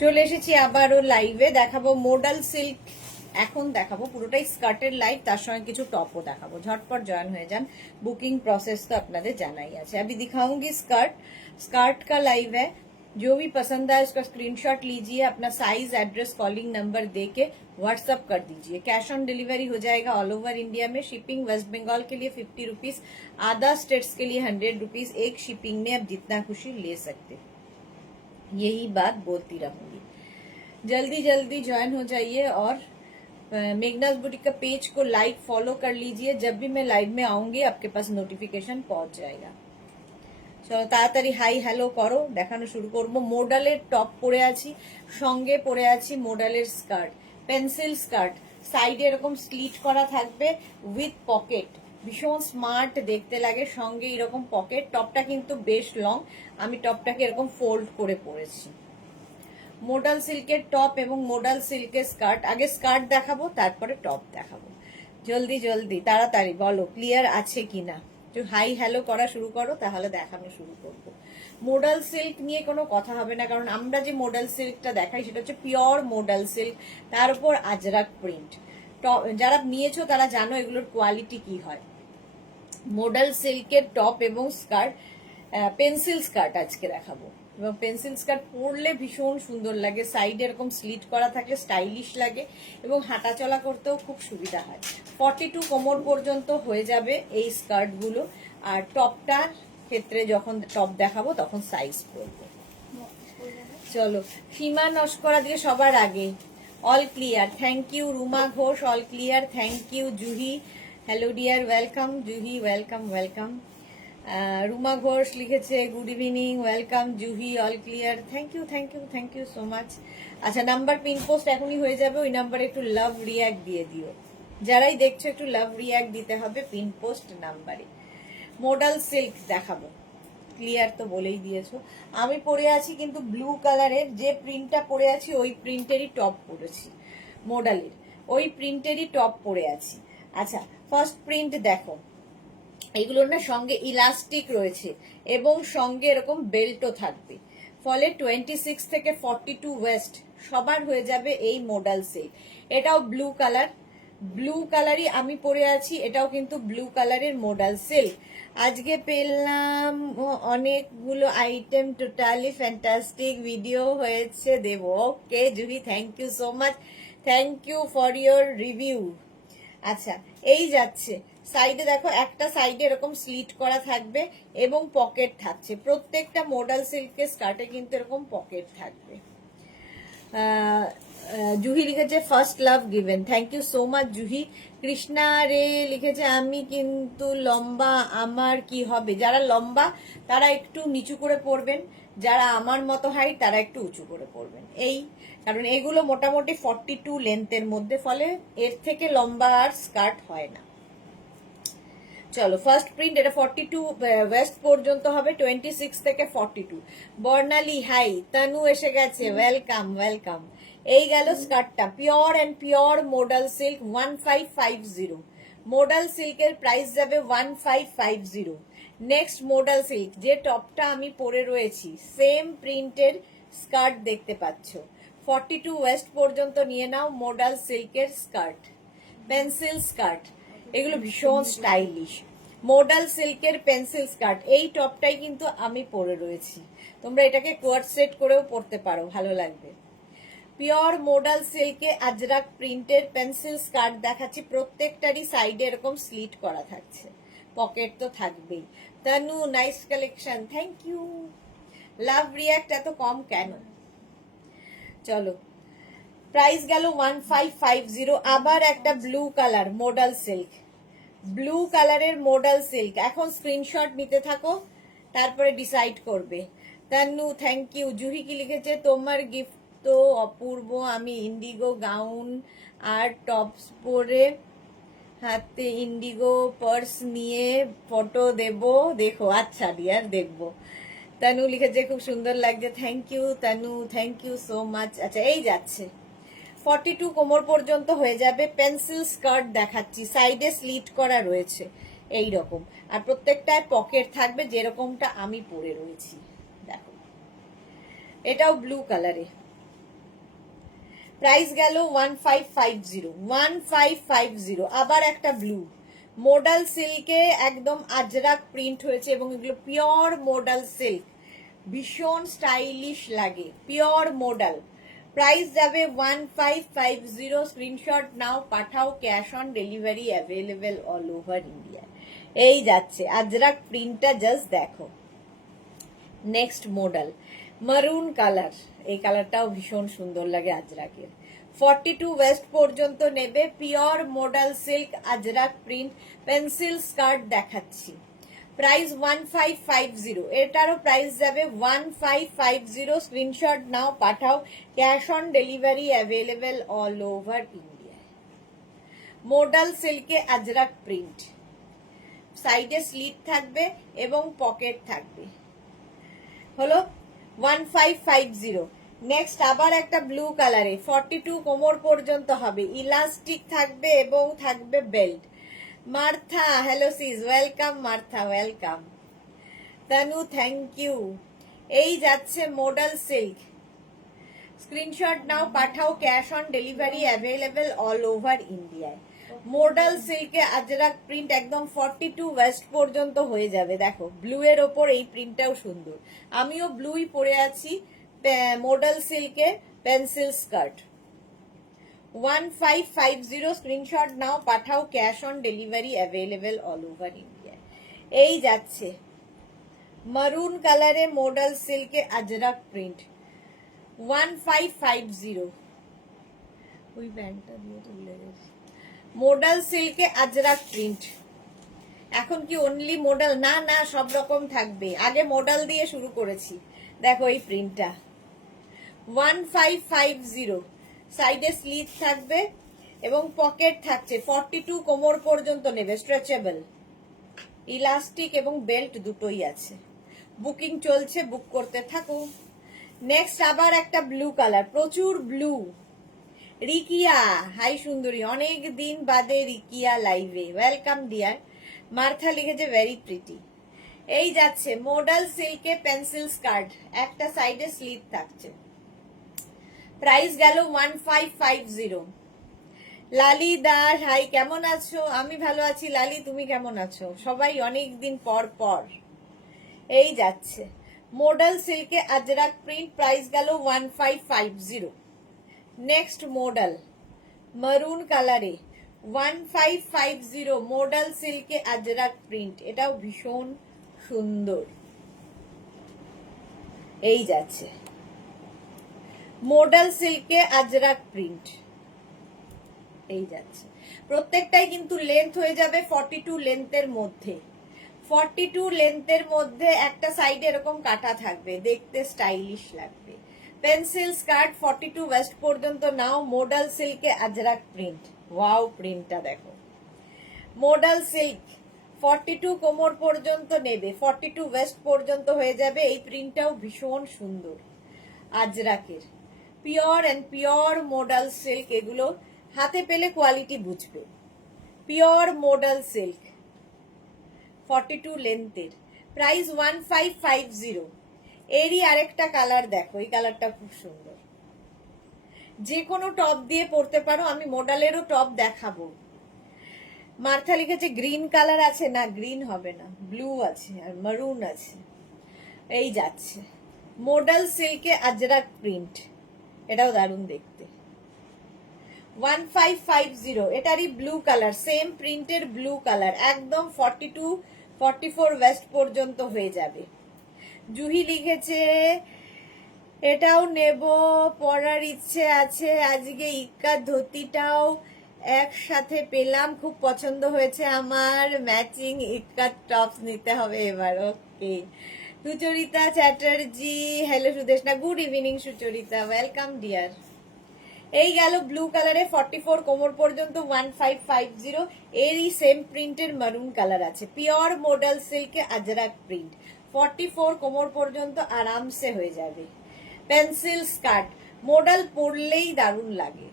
চলে এসেছি আবারও লাইভে। দেখাবো মডাল সিল্ক, এখন দেখাবো পুরোটাই স্কার্টের লাইভ, তার সঙ্গে কিছু টপও দেখাবো। ঝটপট জয়েন হয়ে যান, बुकिंग प्रोसेस तो আপনাদের জানাই আছে। अभी दिखाऊंगी स्कर्ट, स्कर्ट का लाइव है। जो भी पसंद आए उसका स्क्रीनशॉट लीजिए, अपना साइज, एड्रेस, कॉलिंग नंबर देके व्हाट्सअप कर दीजिए। कैश ऑन डिलीवरी हो जाएगा ऑल ओवर इंडिया में। शिपिंग वेस्ट बंगाल के लिए 50 रुपीज, अदर स्टेट्स के लिए 100 रुपीज। एक शिपिंग में आप जितना खुशी ले सकते, यही बात बोलती रहूंगी। जल्दी जल्दी ज्वाइन हो जाइए और मेघनाज बुटीक का पेज को लाइक फॉलो कर लीजिए। जब भी मैं लाइव में आऊंगी आपके पास नोटिफिकेशन पहुंच जाएगा। চলো তাড়াতাড়ি হাই হ্যালো করো, দেখানো শুরু করব। মোডালের টপ পরে আছি, সঙ্গে পরে আছি মোডালের স্কার্ট, পেন্সিল স্কার্ট, সাইডে এরকম স্লিট করা থাকবে উইথ পকেট, ভীষণ স্মার্ট দেখতে লাগে। সঙ্গে এরকম পকেট, টপটা কিন্তু বেশ লং, আমি টপটাকে এরকম ফোল্ড করে পরেছি। মোডাল সিল্কের টপ এবং মোডাল সিল্কের স্কার্ট। আগে স্কার্ট দেখাবো, তারপরে টপ দেখাবো। জলদি জলদি তাড়াতাড়ি বলো ক্লিয়ার আছে কিনা। একটু হাই হ্যালো করা শুরু করো, তাহলে দেখানো শুরু করবো। মোডাল সিল্ক নিয়ে কোনো কথা হবে না, কারণ আমরা যে মোডাল সিল্কটা দেখাই সেটা হচ্ছে পিওর মোডাল সিল্ক, তার উপর আজরাক প্রিন্ট। যারা নিয়েছো তারা জানো এগুলোর কোয়ালিটি কি হয়। মোডাল সিল্কের টপ এবং স্কার্ট, পেন্সিল স্কার্ট আজকে দেখাবো। এবং পেন্সিল স্কার্ট পরলে ভীষণ সুন্দর লাগে, সাইডে এরকম স্লিট করা থাকলে স্টাইলিশ লাগে এবং হাঁটা চলা করতেও খুব সুবিধা হয়। 42 কোমর পর্যন্ত হয়ে যাবে এই স্কার্টগুলো। আর টপটার ক্ষেত্রে যখন টপ দেখাবো তখন সাইজ করবো। চলো, সীমা নস্করা দিয়ে সবার আগে all clear, thank you. Ruma Ghosh all clear, thank you. Juhi hello dear, welcome. Juhi welcome welcome. Ruma Ghosh লিখেছে good evening, welcome. Juhi all clear, thank you thank you thank you so much. আচ্ছা, নাম্বার পিন পোস্ট এখনই হয়ে যাবে, ওই নাম্বারে একটু লাভ রিয়াক্ট দিয়ে দিও। যারাই দেখছো একটু লাভ রিয়াক্ট দিতে হবে পিন পোস্ট নাম্বারে। মোডাল সিল্ক দেখাবো, ক্লিয়ার তো বলেই দিয়েছো। আমি পরে আছি কিন্তু ব্লু কালারের, যে প্রিন্টটা পরে আছি ওই প্রিন্টেরই টপ পরেছি, মোডালের ওই প্রিন্টেরই টপ পরে আছি। আচ্ছা, ফার্স্ট প্রিন্ট দেখো, এগুলোর না সঙ্গে ইলাস্টিক রয়েছে এবং সঙ্গে এরকম বেল্টও থাকবে, ফলে 26 থেকে 42 ওয়েস্ট সবার হয়ে যাবে এই মোডাল সিল্ক। এটাও ব্লু কালার, ব্লু কালারই আমি পরে আছি, এটাও কিন্তু ব্লু কালারের মোডাল সিল্ক। আজকে পেলাম অনেকগুলো আইটেম, টোটালি ফ্যান্টাস্টিক ভিডিও হয়েছে, দেবো। Okay Juhi, thank you so much, thank you for your review. আচ্ছা, এই যাচ্ছে সাইডে দেখো, একটা সাইডে এরকম স্লিট করা থাকবে এবং পকেট থাকছে। প্রত্যেকটা মোডাল সিল্কের স্কার্টে কিন্তু এরকম পকেট থাকবে। জুহি লিখেছে first love given, thank you so much Juhi. Krishna রে লিখেছে আমি কিন্তু লম্বা, আমার কি হবে। যারা লম্বা তারা একটু নিচু করে পরবেন, যারা আমার মতো হাইট তারা একটু উঁচু করে পরবেন। এই কারণ এগুলো মোটামুটি 42 লেন্থের মধ্যে, ফলে এর থেকে লম্বা আর স্কার্ট হয় না। চলো, ফার্স্ট প্রিন্ট, এটা 42 ওয়েস্ট পর্যন্ত হবে, 26 থেকে 42। বর্ণালী হাই, তানু এসে গেছে, ওয়েলকাম ওয়েলকাম। এই গেল স্কার্টটা, pure and pure modal silk, 1550। Modal সিল্কের প্রাইস যাবে 1550। নেক্সট মোডাল সিল্ক, যে টপটা আমি পরে রয়েছি সেম প্রিন্টের স্কার্ট দেখতে পাচ্ছ, 42 ওয়েস্ট পর্যন্ত নিয়ে নাও। মোডাল সিল্কের স্কার্ট, পেন্সিল স্কার্ট, এগুলো ভীষণ স্টাইলিশ। মোডাল সিল্কের পেন্সিল স্কার্ট, এই টপটাই কিন্তু আমি পরে রয়েছি, তোমরা এটাকে কোয়ার্ট সেট করেও পরতে পারো, ভালো লাগবে। পিওর মোডাল সিল্কে আজরাক প্রিন্টের পেন্সিল স্কার্ট দেখাচ্ছি, প্রত্যেকটারই সাইডে এরকম স্লিট করা থাকছে, পকেট তো থাকবেই। Tanu nice collection, thank you. Love react এত কম কেন। চলো, প্রাইস গেল 1550। আবার একটা blue colour modal silk, blue কালারের মোডাল সিল্ক। এখন স্ক্রিনশট নিতে থাকো, তারপরে ডিসাইড করবে। Tannu thank you. জুহি কি লিখেছে, তোমার গিফট তো অপূর্ব, আমি ইন্ডিগো গাউন আর টপস পরে হাতে ইন্ডিগো পার্স নিয়ে ফটো দেব, দেখো। আচ্ছা ডিয়ার, দেখবো। তানু লিখেছে খুব সুন্দর লাগছে, thank you Tanu, thank you so much. আচ্ছা, এই যাচ্ছে 42 কোমর পর্যন্ত হয়ে যাবে। পেন্সিল স্কার্ট দেখাচ্ছি, সাইডে স্লিট করা রয়েছে এই রকম, আর প্রত্যেকটায় পকেট থাকবে যেরকমটা আমি পরে রয়েছি। দেখো, এটাও ব্লু কালারে, প্রাইস গেল 1550, 1550। আবার একটা ব্লু মোডাল সিল্কে একদম আজরাক প্রিন্ট হয়েছে এবং এগুলো পিওর মোডাল সিল্ক, ভীষণ স্টাইলিশ লাগে, পিওর মোডাল। প্রাইস যাবে 1550। স্ক্রিনশট নাও, পাঠাও, cash on delivery available all over India. এই যাচ্ছে আজরাক প্রিন্টটা, জাস্ট দেখো। নেক্সট মডেল মারুন কালার, এই কালারটাও ভীষণ সুন্দর লাগে আজরাকের। 42 ওয়েস্ট পর্যন্ত নেবে, pure modal silk Ajrak print, pencil skirt দেখাচ্ছি। প্রাইস 1550, এটারও প্রাইস যাবে 1550। স্ক্রিনশট নাও, পাঠাও, cash on delivery available all over India. Modal সিল্কে আজরাক প্রিন্ট, সাইডে স্লিট থাকবে এবং পকেট থাকবে, হলো 1550। নেক্সট আবার একটা ব্লু কালারে 42 কোমর পর্যন্ত হবে, ইলাস্টিক থাকবে এবং থাকবে belt. Martha, hello sis, welcome Martha, welcome. Tanu, thank you. এই যাচ্ছে মোডাল সিল্ক, স্ক্রিনশট নাও, পাঠাও, cash on delivery available all over ইন্ডিয়ায়। মোডাল সিল্কে আজরাক প্রিন্ট একদম 42 ওয়েস্ট পর্যন্ত হয়ে যাবে। দেখো ব্লু এর ওপর এই প্রিন্টটাও সুন্দর, আমিও ব্লুই পরে আছি। মোডাল সিল্কে পেন্সিল স্কার্ট 1550। স্ক্রিনশট নাও, পাঠাও, cash on delivery available all over India. এই যাচ্ছে মারুন কালারে মোডাল সিল্কে আজরাক প্রিন্ট 1550। ওই ব্যান্ডটা দিয়ে তুলে গেছে। মোডাল সিল্কে আজরাক প্রিন্ট, এখন কি অনলি মোডাল? না না, সব রকম থাকবে, আগে মোডাল দিয়ে শুরু করেছি। দেখো এই প্রিন্টটা 1550, সাইডে স্লিভ থাকবে এবং পকেট থাকছে। 42 কোমর পর্যন্ত নেবে, স্ট্রেচেবল, ইলাস্টিক এবং বেল্ট দুটোই আছে। বুকিং চলছে, বুক করতে থাকো। নেক্সট আবার একটা ব্লু কালার, প্রচুর ব্লু, রিকিয়া, হাই সুন্দরী, অনেক দিন বাদে রিকিয়া লাইভে, ওয়েলকাম ডিয়ার। মার্থা লিখেছে ভেরি প্রিটি। এই যাচ্ছে মোডাল সিল্কে পেন্সিল স্কার্ট, একটা সাইডে স্লিভ থাকছে। প্রাইস গেল 1550। লালি দাস, হাই, কেমন আছো? আমি ভালো আছি লালি, তুমি কেমন আছো? সবাই অনেক দিন পর পর। এই যাচ্ছে মোডাল সিল্কে আজরাক প্রিন্ট, প্রাইস গেল 1550। নেক্সট মডেল মারুন কালারে 1550, মোডাল সিল্কে আজরাক প্রিন্ট, এটাও ভীষণ সুন্দর। এই যাচ্ছে মোডাল সিল্কে আজরাক প্রিন্ট, এই যাচ্ছে। প্রত্যেকটাই কিন্তু লেন্থ হয়ে যাবে 42 লেন্থের মধ্যে। 42 লেন্থের মধ্যে একটা সাইডে এরকম কাটা থাকবে, দেখতে স্টাইলিশ লাগবে। পেন্সিল স্কার্ট 42 ওয়েস্ট পর্যন্ত নাও, মোডাল সিল্কে আজরাক প্রিন্ট, ওয়াও প্রিন্টটা দেখো। মোডাল সিল্ক 42 কোমর পর্যন্ত নেবে, 42 ওয়েস্ট পর্যন্ত হয়ে যাবে। এই প্রিন্টটাও ভীষণ সুন্দর আজরাকের, pure and pure modal silk. এগুলো হাতে পেলে কোয়ালিটি বুঝবে। পিওর মোডাল সিল্ক 42 লেন্থের, প্রাইস 1550। এরই আরেকটা কালার দেখো, এই কালারটা খুব সুন্দর, যে কোনো টপ দিয়ে পরতে পারো। আমি মডেলেরও টপ দেখাবো। মার্থা লিখেছে গ্রিন কালার আছে, না গ্রিন হবে না, ব্লু আছে আর মারুন আছে। এই যাচ্ছে মোডাল সিল্কে আজরাক প্রিন্ট, এটাও দারুণ দেখতে। 1550, এটারই ব্লু কালার, সেম প্রিন্টের ব্লু কালার, একদম 42 44 ওয়েস্ট পর্যন্ত হয়ে যাবে। জুহি লিখেছে এটাও নেব, পরার ইচ্ছে আছে। আজকে ইক্কা ধুতিটাও একসাথে পেলাম, খুব পছন্দ হয়েছে আমার, ম্যাচিং ইক্কা টপস নিতে হবে এবার। Okay Sucharita Chatterjee, hello Sudeshna, good evening Sucharita, welcome dear. এই গেল ব্লু কালারে 44 কোমর পর্যন্ত 1550। এরই সেম প্রিন্টের মারুন কালার আছে, পিওর মোডাল সিল্কে আজরাক প্রিন্ট, 44 কোমর পর্যন্ত আরামসে হয়ে যাবে। পেন্সিল স্কার্ট, মোডাল পরলেই দারুণ লাগে।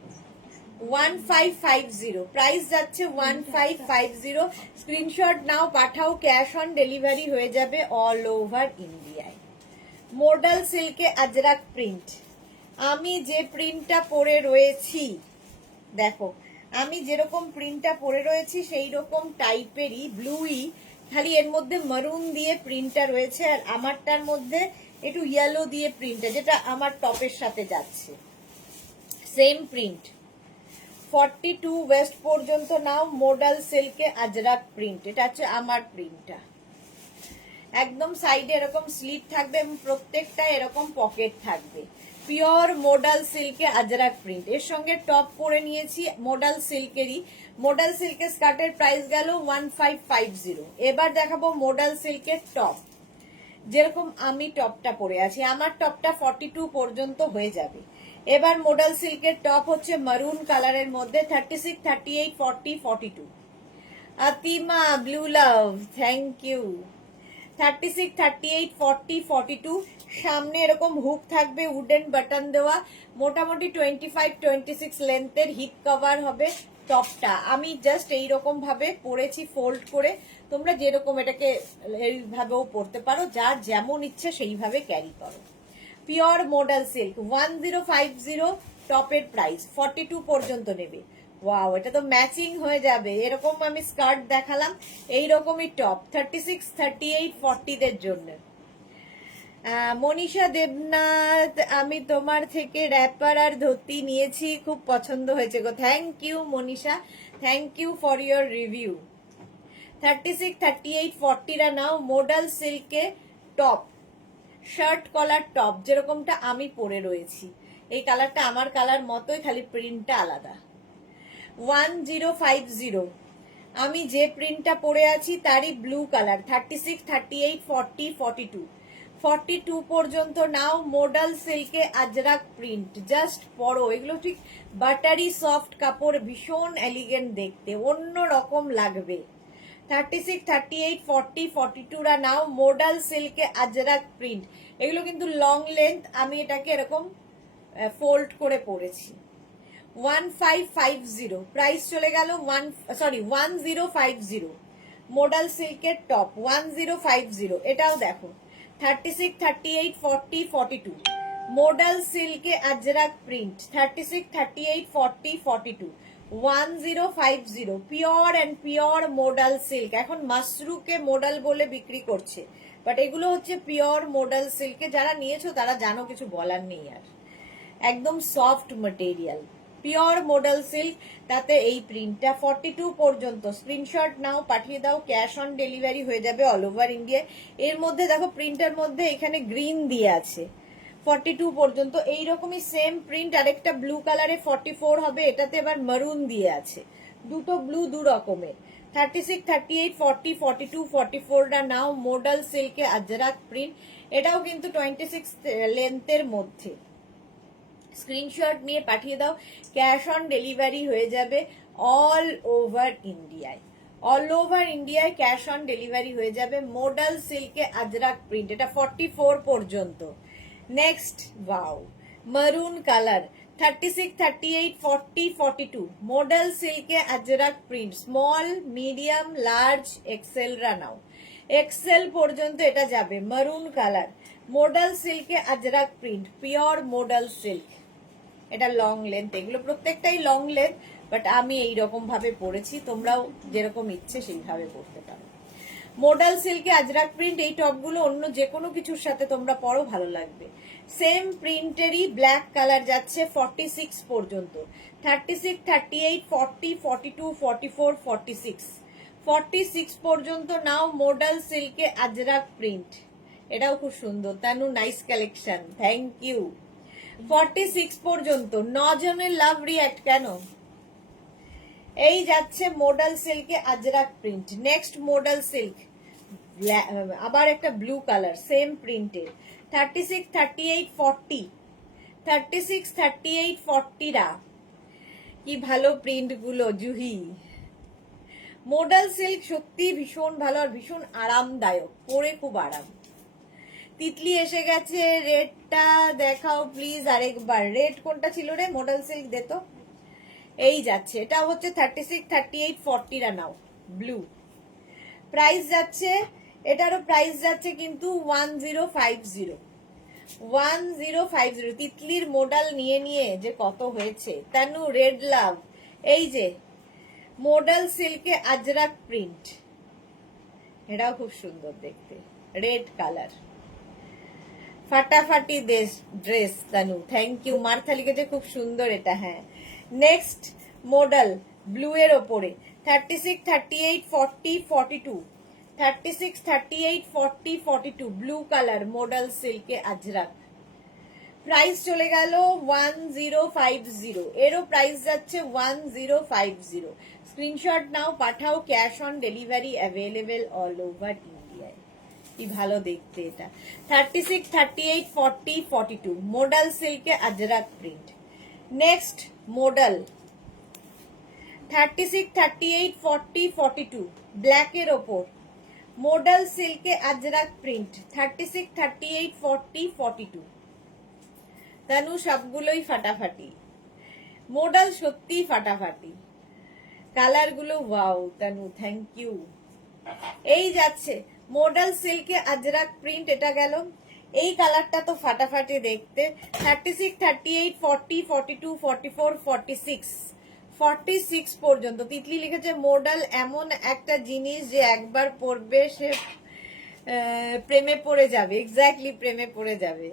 1550, প্রাইস যাচ্ছে 1550। স্ক্রিনশট নাও, পাঠাও, ক্যাশ অন ডেলিভারি হয়ে যাবে অল ওভার ইন্ডিয়ায়। মোডাল সিল্কে আজরাক প্রিন্ট, আমি যে প্রিন্টটা পরে রয়েছি, দেখো আমি যেরকম প্রিন্টটা পরে রয়েছি সেই রকম টাইপেরই ব্লুই, খালি এর মধ্যে মারুন দিয়ে প্রিন্টটা রয়েছে, আর আমারটার মধ্যে একটু ইয়েলো দিয়ে প্রিন্টটা, যেটা আমার টপের সাথে যাচ্ছে, সেম প্রিন্ট। 42 ওয়েস্ট পর্যন্ত নাও, মোডাল সিল্কে আজরাক প্রিন্ট, এটা হচ্ছে আমার প্রিন্টটা। একদম সাইডে এরকম স্লিট থাকবে এবং প্রত্যেকটা এরকম পকেট থাকবে। পিওর মোডাল সিল্কে আজরাক প্রিন্ট, এর সঙ্গে টপ পরে নিয়েছি মোডাল সিল্কেরই। মোডাল সিল্কের স্কার্টের প্রাইস গেল 1550। এবার দেখাবো মোডাল সিল্কের টপ, যেরকম আমি টপটা পরে আছি, আমার টপটা 42 পর্যন্ত হয়ে যাবে। এবার মোডাল সিল্কের টপ হচ্ছে মারুন কালারের মধ্যে, 36, 38, 40, 42। আতিমা ব্লু লাভ, থ্যাংক ইউ। 36, 38, 40, 42, সামনে এরকম হুক থাকবে, উডেন বাটন দেওয়া, মোটামুটি 25, 26 লেন্থের হিপ কভার হবে টপটা। আমি জাস্ট এইরকম ভাবে পরেছি ফোল্ড করে, তোমরা যেরকম এটাকে এইভাবেও পরতে পারো, যার যেমন ইচ্ছে সেইভাবে ক্যারি করো। পিওর মোডাল সিল্ক 1050 টপের প্রাইস, 42 পর্যন্ত নেবে। ওয়াও, এটা তো ম্যাচিং হয়ে যাবে। এরকম আমি স্কার্ট দেখালাম, এইরকমই টপ 36, 38, 40 দের জন্য। মনীষা দেবনাথ, আমি তোমার থেকে র্যাপার আর ধুতি নিয়েছি, খুব পছন্দ হয়েছে গো। Thank you Manisha, thank you for your review. 36, 38, 40 রা নাও, মোডাল সিল্কে টপ, শার্ট কলার টপ, যেরকমটা আমি পরে রয়েছি। এই কালারটা আমার কালার মতোই, খালি প্রিন্টটা আলাদা। 1050, আমি যে প্রিন্টটা পরে আছি তারই ব্লু কালার, 36, 38, 40, 42, 42 পর্যন্ত নাও, মোডাল সিল্কে আজরাক প্রিন্ট, জাস্ট পরো। এগুলো ঠিক বাটারি সফট কাপড়, ভীষণ এলিগেন্ট দেখতে, অন্য রকম লাগবে। 36, 38, 40, 42 রা নাও, মোডাল সিল্কে আজরাক প্রিন্ট। এগুলো কিন্তু লং লেন্থ, আমি এটাকে এরকম ফোল্ড করে পরেছি। 1550, প্রাইস চলে গেল 1050। মোডাল সিল্কের টপ 1050, এটাও দেখো 36, 38, 40, 42, মোডাল সিল্কে Ajrak print, 36, 38, 40, 42, 1050, pure and pure modal silk. এখন মাশরুকে মোডাল বলে বিক্রি করছে, বাট এগুলো হচ্ছে পিওর মোডাল সিল্কে, যারা নিয়েছো তারা জানো, কিছু বলার নেই আর। একদম soft material, pure modal silk, তাতে এই প্রিন্টটা 42 পর্যন্ত। স্ক্রিনশট নাও, পাঠিয়ে দাও, ক্যাশ অন ডেলিভারি হয়ে যাবে অল ওভার ইন্ডিয়া। এর মধ্যে দেখো প্রিন্টের মধ্যে এখানে গ্রিন দিয়ে আছে, 42 পর্যন্ত। এইরকমই সেম প্রিন্ট আরেকটা ব্লু কালারে 44 হবে, এটাতে এবার মারুন দিয়ে আছে, দুটো ব্লু দু রকমের। 36, 38, 40, 42, 44 রা নাও, মোডাল সিল্কে আজরাক প্রিন্ট, এটাও কিন্তু 26 লেন্থের মধ্যে। স্ক্রিনশট নিয়ে পাঠিয়ে দাও, ক্যাশ অন ডেলিভারি হয়ে যাবে অল ওভার ইন্ডিয়ায়। অল ওভার ইন্ডিয়ায় ক্যাশ অন ডেলিভারি হয়ে যাবে। মোডাল সিল্কে আজরাক প্রিন্ট, এটা 44 পর্যন্ত। Next, wow, maroon colour, 36, 38, 40, 42, modal সিল্কে Ajrak print, small, medium, large, XL রা নাও, এক্সেল পর্যন্ত এটা যাবে। মারুন কালার, মোডাল সিল্কে Ajrak print, pure modal silk, এটা লং লেন্থ, এগুলো প্রত্যেকটাই লং লেন্থ, বাট আমি এইরকম ভাবে পরেছি, তোমরাও যেরকম ইচ্ছে সেইভাবে পরতে পারো। মোডাল সিল্কে আজরাক প্রিন্ট, এই টপগুলো অন্য যে কোনো কিছুর সাথে তোমরা পরো, ভালো লাগবে। সেম প্রিন্টেরই ব্ল্যাক কালার যাচ্ছে 46 পর্যন্ত। 36, 38, 40, 42, 44, 46, 46 পর্যন্ত নাও, মোডাল সিল্কে আজরাক প্রিন্ট, এটাও খুব সুন্দর। Tanu, nice collection, thank you. 46 পর্যন্ত। 9 জনের লাভ রিয়াক্ট কেন? এই যাচ্ছে মোডাল সিল্কে Ajrak print. Next modal silk, আবার একটা ব্লু কালার, সেম প্রিন্টের, 36, 38, 40, 36, 38, 40 রা, কি ভালো প্রিন্ট গুলো জুহি। মোডাল সিল্ক সত্যি ভীষণ ভালো আর ভীষণ আরামদায়ক, পরে খুব আরাম। তিতলি এসে গেছে, রেডটা দেখাও প্লিজ আরেকবার। রেড কোনটা ছিল রে? মোডাল সিল্ক দে তো। এই যাচ্ছে, এটা হচ্ছে 36, 38, 40 রা নাও, ব্লু। প্রাইস যাচ্ছে, এটারও প্রাইস যাচ্ছে কিন্তু 1050। 1050 তিতলির মোডাল নিয়ে নিয়ে যে কত হয়েছে। তানু রেড লাভ, এই যে মোডাল সিল্কে আজরাক প্রিন্ট, এটাও খুব সুন্দর দেখতে, রেড কালার, ফাটাফাটি dress. Tanu thank you. Martha লিখেছে খুব সুন্দর এটা। হ্যাঁ, নেক্সট মডেল ব্লু এর ওপরে 36, 38, 40, 42, 36, 38, 40, 42 ব্লু কালার মডেল সিল্কে আজরাক। প্রাইস চলে গেল 1050, এরও প্রাইস যাচ্ছে 1050। স্ক্রিনশট নাও, পাঠাও, cash on delivery available all over ইন্ডিয়ায়। কি ভালো দেখতে এটা। 36, 38, 40, 42 মডেল সিল্কে Ajrak print. Next model 36, 38, 40, 42 black এর ওপর মডেল সিল্কে আজরাক প্রিন্ট। 36, 38, 40, 42 তানু সবগুলোই ফাটাফাটি, মডেল সত্যি ফাটাফাটি, কালার গুলো ওয়াও। Tanu thank you. এই যাচ্ছে মডেল সিল্কে আজরাক প্রিন্ট, এটা গেল। এই কালারটা তো ফাটাফাটি দেখতে। 36, 38, 40, 42, 44, 46 46 পর্যন্ত। তিতলি লিখেছে মডেল এমন একটা জিনিস যে একবার পরবে সে প্রেমে পড়ে যাবে। এক্স্যাক্টলি, প্রেমে পড়ে যাবে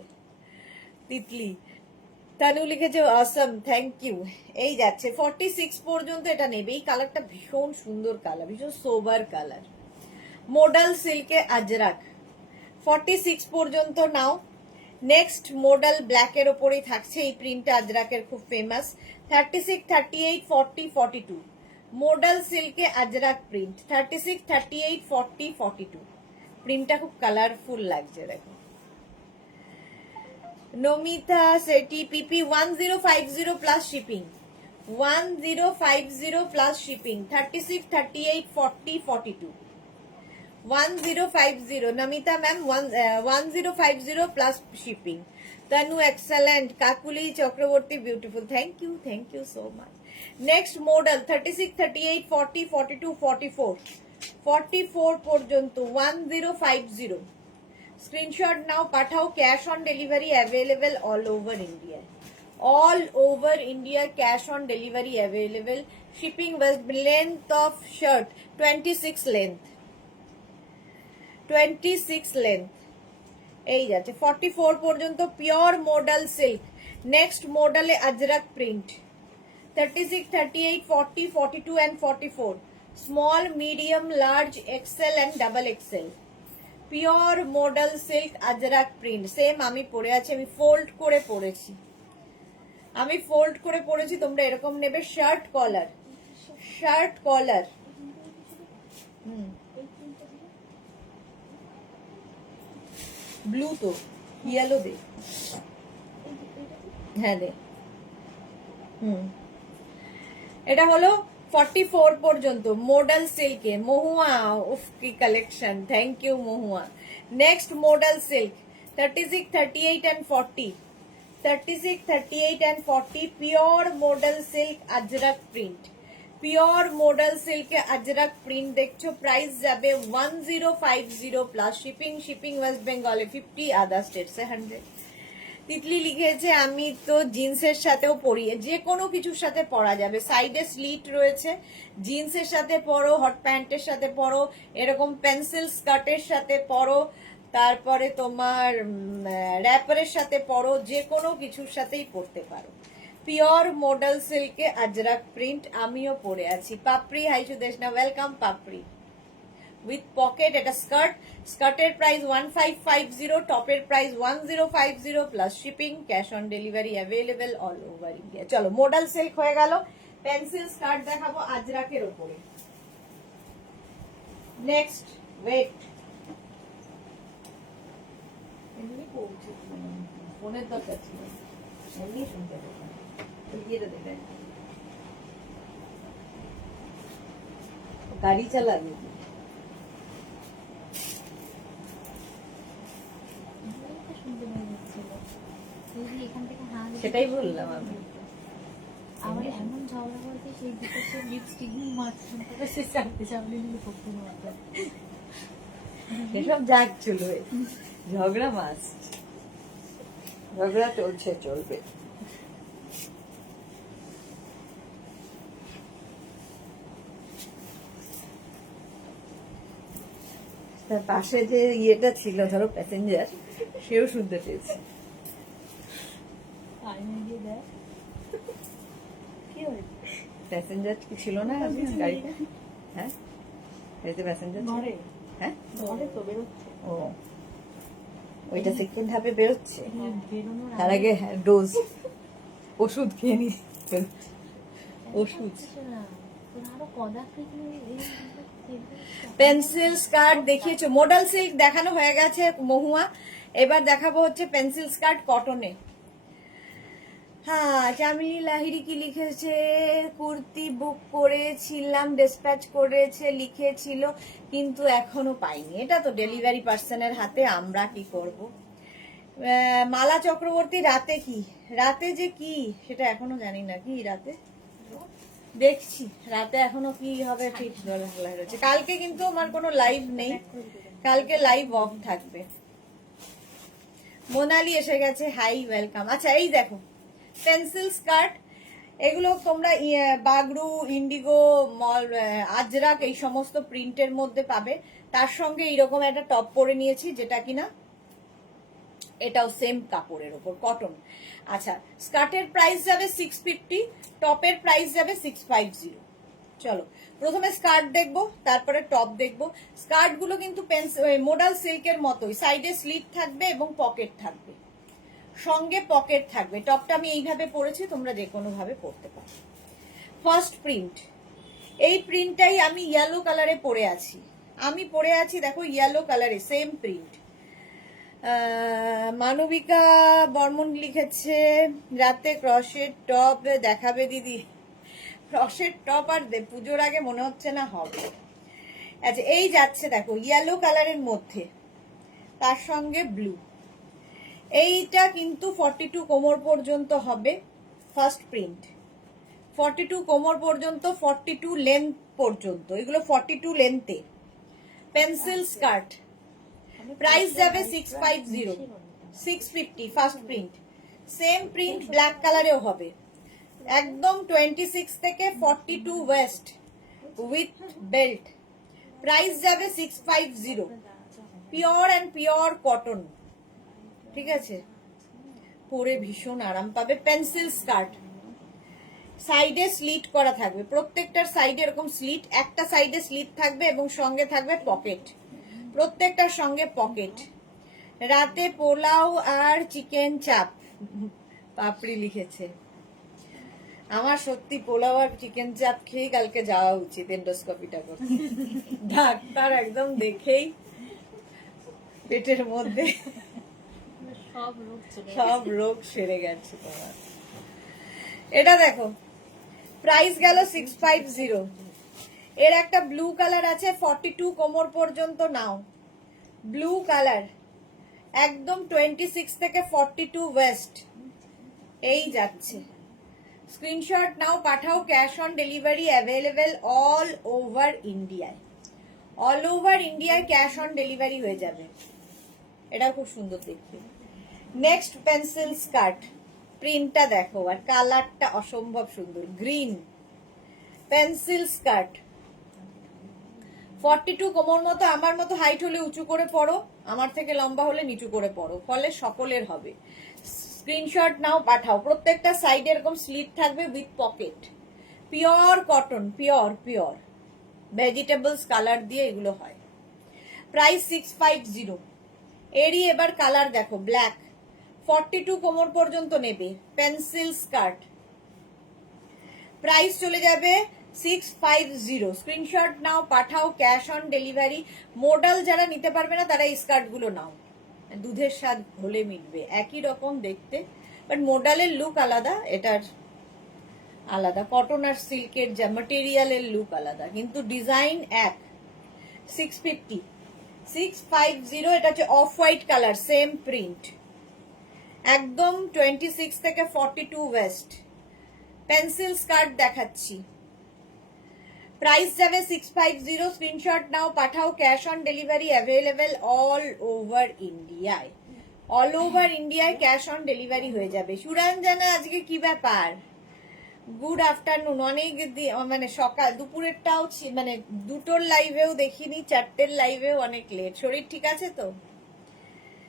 তিতলি। তানু লিখেছে অসম, থ্যাংক ইউ। এই যাচ্ছে 46 পর্যন্ত এটা নেবে। এই কালারটা ভীষণ সুন্দর কালার, ভীষণ সোবার কালার, মডেল সিল্কে আজরাক। 46 পর্যন্ত নাও। নেক্সট মডেল ব্ল্যাক এর ওপরেই থাকছে এই প্রিন্টটা, আজরাকের খুব ফেমাস। 36, 38, 40, 42 মডেল সিল্কে আজরাক প্রিন্ট। 36, 38, 40, 42 প্রিন্টটা খুব কালারফুল লাগছে দেখো। নমিতা সেটি PP 1050 plus shipping, 1050 plus shipping. 36, 38, 40, 42 1050 Namita ma'am, 1050 plus shipping. Tanu excellent, Kakuli Chakraborty beautiful, thank you so much. Next model 36, 38, 40, 42, 44 পর্যন্ত 1050। স্ক্রিনশট নাও, পাঠাও, cash on delivery available all over India. All over India cash on delivery available. Shipping length of shirt 26 length, 26 length. এই যাচ্ছে 44 পর্যন্ত pure model silk. Next মডেলে Ajrakh print. 36, 38, 40, 42 and 44 small, medium, large, XL and double XL. Pure model silk Ajrak print. Same আমি পরে আছি, আমি fold করে পরেছি, তোমরা এরকম নেবে। শার্ট কলার ব্লু, তো ইয়েলো দে, হ্যাঁ দে। এটা হলো 44 পর্যন্ত মডেল সিল্কে। মহুয়া, উফ কি collection, thank you Mahua. Next model silk 36, 38 and 40 36, 38 and 40 pure model silk Ajrak print. Pure model সিল্কে আজরাক প্রিন্ট দেখছো। প্রাইস যাবে 1050 প্লাস শিপিং ওয়েস্ট বেঙ্গলে 50, আদার স্টেটসে 100। তিতলি লিখেছে আমি তো জিন্সের সাথেও পরি, যে কোনো কিছুর সাথে পরা যাবে। সাইডে স্লিট রয়েছে, জিন্সের সাথে পরো, হট প্যান্টের সাথে পরো, এরকম পেন্সিল স্কার্টের সাথে পরো, তারপরে তোমার র্যাপারের সাথে পরো, যে কোনো কিছুর সাথেই পরতে পারো। পিওর মডেল সিল্কে আজরাক প্রিন্ট, আমিও পরে আছি। Papri, hi Sudeshna, welcome Papri. With pocket, এটা স্কার্টের প্রাইস 1550, টপের price 1050 plus shipping, cash on delivery available all over India. চলো মডেল সিল্ক হয়ে গেল। পেন্সিল স্কার্ট দেখাবো আজরাকের উপরে। নেক্সট ওয়েট, এমনি পৌঁছে ফোনের দরকার ছিল, এমনি শুনতে পেতাম, দেবে গাড়ি চালাবে। সেটাই বললাম আমি। আমার এমন ঝগড়া করতে সেই দিকে সে লিপস্টিক মাঝখানটা সে চাপতে চাপলে নিয়ে পড়তে পারতো। এসব যাক চলো, ঝগড়া মাস্ট। ঝগড়া চলছে, চলবে। তার পাশে যে ইয়েটা ছিল ধরো প্যাসেঞ্জার, সেও শুনতে পেয়েছে। প্যাসেঞ্জার কি ছিল না আজকে গাড়িতে? হ্যাঁ, গাড়িতে প্যাসেঞ্জার ছিল। হ্যাঁ, ও ওইটা সেকেন্ড হাফে বেরোচ্ছে, তার আগে ডোজ ওষুধ খেয়ে নি। ওষুধ, পেন্সিল স্কার্ট দেখিয়েছো, মডেল সিল্ক দেখানো হয়ে গেছে মহুয়া। এবার দেখাবো হচ্ছে পেন্সিল স্কার্ট কটনে। হ্যাঁ, চামিলি লাহিড়ি কি লিখেছে, কুর্তি বুক করেছিলাম, ডিসপ্যাচ করেছে লিখেছিল, কিন্তু এখনো পাইনি। এটা তো ডেলিভারি পার্সনের হাতে, আমরা কি করব। মালা চক্রবর্তী রাতে কি, রাতে যে কি সেটা এখনো জানি না, কি রাতে দেখছি, রাতে এখনো কি হবে ঠিক বলা হচ্ছে। কালকে কিন্তু আমার কোনো লাইভ নেই, কালকে লাইভ অফ থাকবে। মোনালি এসে গেছে, হাই ওয়েলকাম। আচ্ছা এই দেখো পেন্সিল স্কার্ট, এগুলো তোমরা বাগরু, ইন্ডিগো, আজরাক এই সমস্ত প্রিন্টের মধ্যে পাবে। তার সঙ্গে এইরকম একটা টপ পরে নিয়েছি, যেটা কিনা এটাও সেম কাপড়ের ওপর, কটন। আচ্ছা, স্কার্টের প্রাইস যাবে 650, টপের প্রাইস যাবে 650। চলো প্রথমে স্কার্ট দেখবো, তারপরে টপ দেখবো। স্কার্ট গুলো কিন্তু মোডাল সিল্কের মতোই, সাইডে স্লিট থাকবে এবং পকেট থাকবে, সঙ্গে পকেট থাকবে। টপটা আমি এইভাবে পরেছি, তোমরা যে কোনো ভাবে পরতে পারো। ফার্স্ট প্রিন্ট, এই প্রিন্টটাই আমি ইয়েলো কালারে পরে আছি, দেখো ইয়েলো কালারে সেম প্রিন্ট। মানবিকা বর্মন লিখেছে, রাতে ক্রশের টপ দেখাবে দিদি। ক্রশের টপ আর পুজোর আগে মনে হচ্ছে না হবে। আচ্ছা এই যাচ্ছে দেখো ইয়েলো কালারের মধ্যে, তার সঙ্গে ব্লু। এইটা কিন্তু 42 কোমর পর্যন্ত হবে। ফার্স্ট প্রিন্ট 42 কোমর পর্যন্ত, 42 লেন্থ পর্যন্ত, এগুলো 42 লেন্থে। পেন্সিল স্কার্ট, প্রাইস যাবে 650, 650 first print. Same print black কালারেও হবে, একদম 26 থেকে 42 ওয়েস্ট উইথ বেল্ট। প্রাইস যাবে 650, পিওর অ্যান্ড পিওর কটন, ঠিক আছে, পরে ভীষণ আরাম পাবে। পেন্সিল স্কার্ট, সাইডে স্লিট করা থাকবে, প্রত্যেকটার সাইডে এরকম স্লিট, একটা সাইডে স্লিট থাকবে এবং সঙ্গে থাকবে পকেট, প্রত্যেকটার সঙ্গে পকেট। রাতে পোলাও আর চিকেন চাপ, পাপড়ি লিখেছে। আমার সত্যি পোলাও আর চিকেন চাপ খেয়ে কালকে যাওয়া উচিত এন্ডোস্কোপিটা করতে। ডাক্তার একদম দেখেই পেটের মধ্যে সব রোগ সেরে গেছে তোমার। এটা দেখো প্রাইস গেল 650। এর একটা ব্লু কালার আছে, 42 কোমর পর্যন্ত নাও, ব্লু কালার, একদম 26 থেকে 42 ওয়েস্ট, এই যাচ্ছে। স্ক্রিনশট নাও, পাঠাও, cash on delivery available all over ইন্ডিয়ায়, অল ওভার ইন্ডিয়ায় ক্যাশ অন ডেলিভারি হয়ে যাবে। এটা খুব সুন্দর দেখতে। নেক্সট পেন্সিল স্কার্ট, প্রিন্টটা দেখো আর কালারটা অসম্ভব সুন্দর, গ্রিন। পেন্সিল স্কার্ট 42 কোমর মতো, আমার মতো হাইট হলে উঁচু করে পড়ো, আমার থেকে লম্বা হলে নিচু করে পড়ো, ফলে সকলের হবে। স্ক্রিনশট নাও, পাঠাও। প্রত্যেকটা সাইডে এরকম স্লিট থাকবে with pocket, pure cotton, pure pure vegetables colour দিয়ে এগুলো হয়। প্রাইস 650। এরই এবার কালার দেখো, ব্ল্যাক, 42 কোমর পর্যন্ত নেবে, পেন্সিল স্কার্ট, প্রাইস চলে যাবে 650। স্ক্রিনশট নাও, পাঠাও, ক্যাশ অন ডেলিভারি। মডেল যারা নিতে পারবে না তারা এই স্কার্ট গুলো নাও, দুধের স্বাদ ঘোলে মিটবে, একই রকম দেখতে, বাট মডেলের লুক আলাদা, এটার আলাদা। কটন আর সিল্কের যা ম্যাটেরিয়ালের লুক আলাদা, কিন্তু ডিজাইন এক। 650, 650। এটা হচ্ছে off white colour, same print, একদম 26 থেকে 42 ওয়েস্ট। পেন্সিল স্কার্ট দেখাচ্ছি, প্রাইস যাবে 650। স্ক্রিনশট নাও, পাঠাও, cash on delivery available all over ইন্ডিয়ায়। অল ওভার ইন্ডিয়ায় ক্যাশ অন ডেলিভারি হয়ে যাবে। সুরঞ্জনা আজকে কি ব্যাপার? Good afternoon. অনেক মানে সকাল দুপুরেরটাও মানে দুটোর লাইভেও দেখিনি, চারটের লাইভেও অনেক লেট। শরীর ঠিক আছে তো?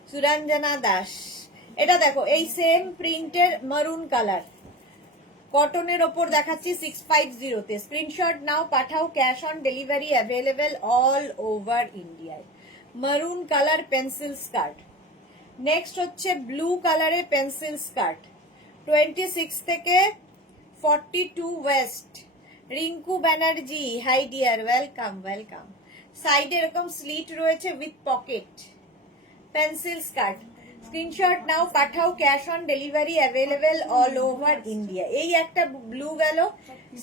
সুরঞ্জনা দাস, এটা দেখো এই সেম প্রিন্টের মারুন কালার কটনের ওপর দেখাচ্ছি 650 তে। স্ক্রিনশট নাও পাঠাও, cash on delivery available all over ইন্ডিয়ায়। Maroon colour pencil skirt. Next হচ্ছে ব্লু কালারের পেন্সিল স্কার্ট, 26 থেকে 42 waist. Rinku Banerjee, hi dear, welcome welcome. সাইডে এরকম স্লিট রয়েছে with pocket, pencil skirt. Screenshot নাও পাঠাও, cash on delivery available all over India. এই একটা ব্লু গেল,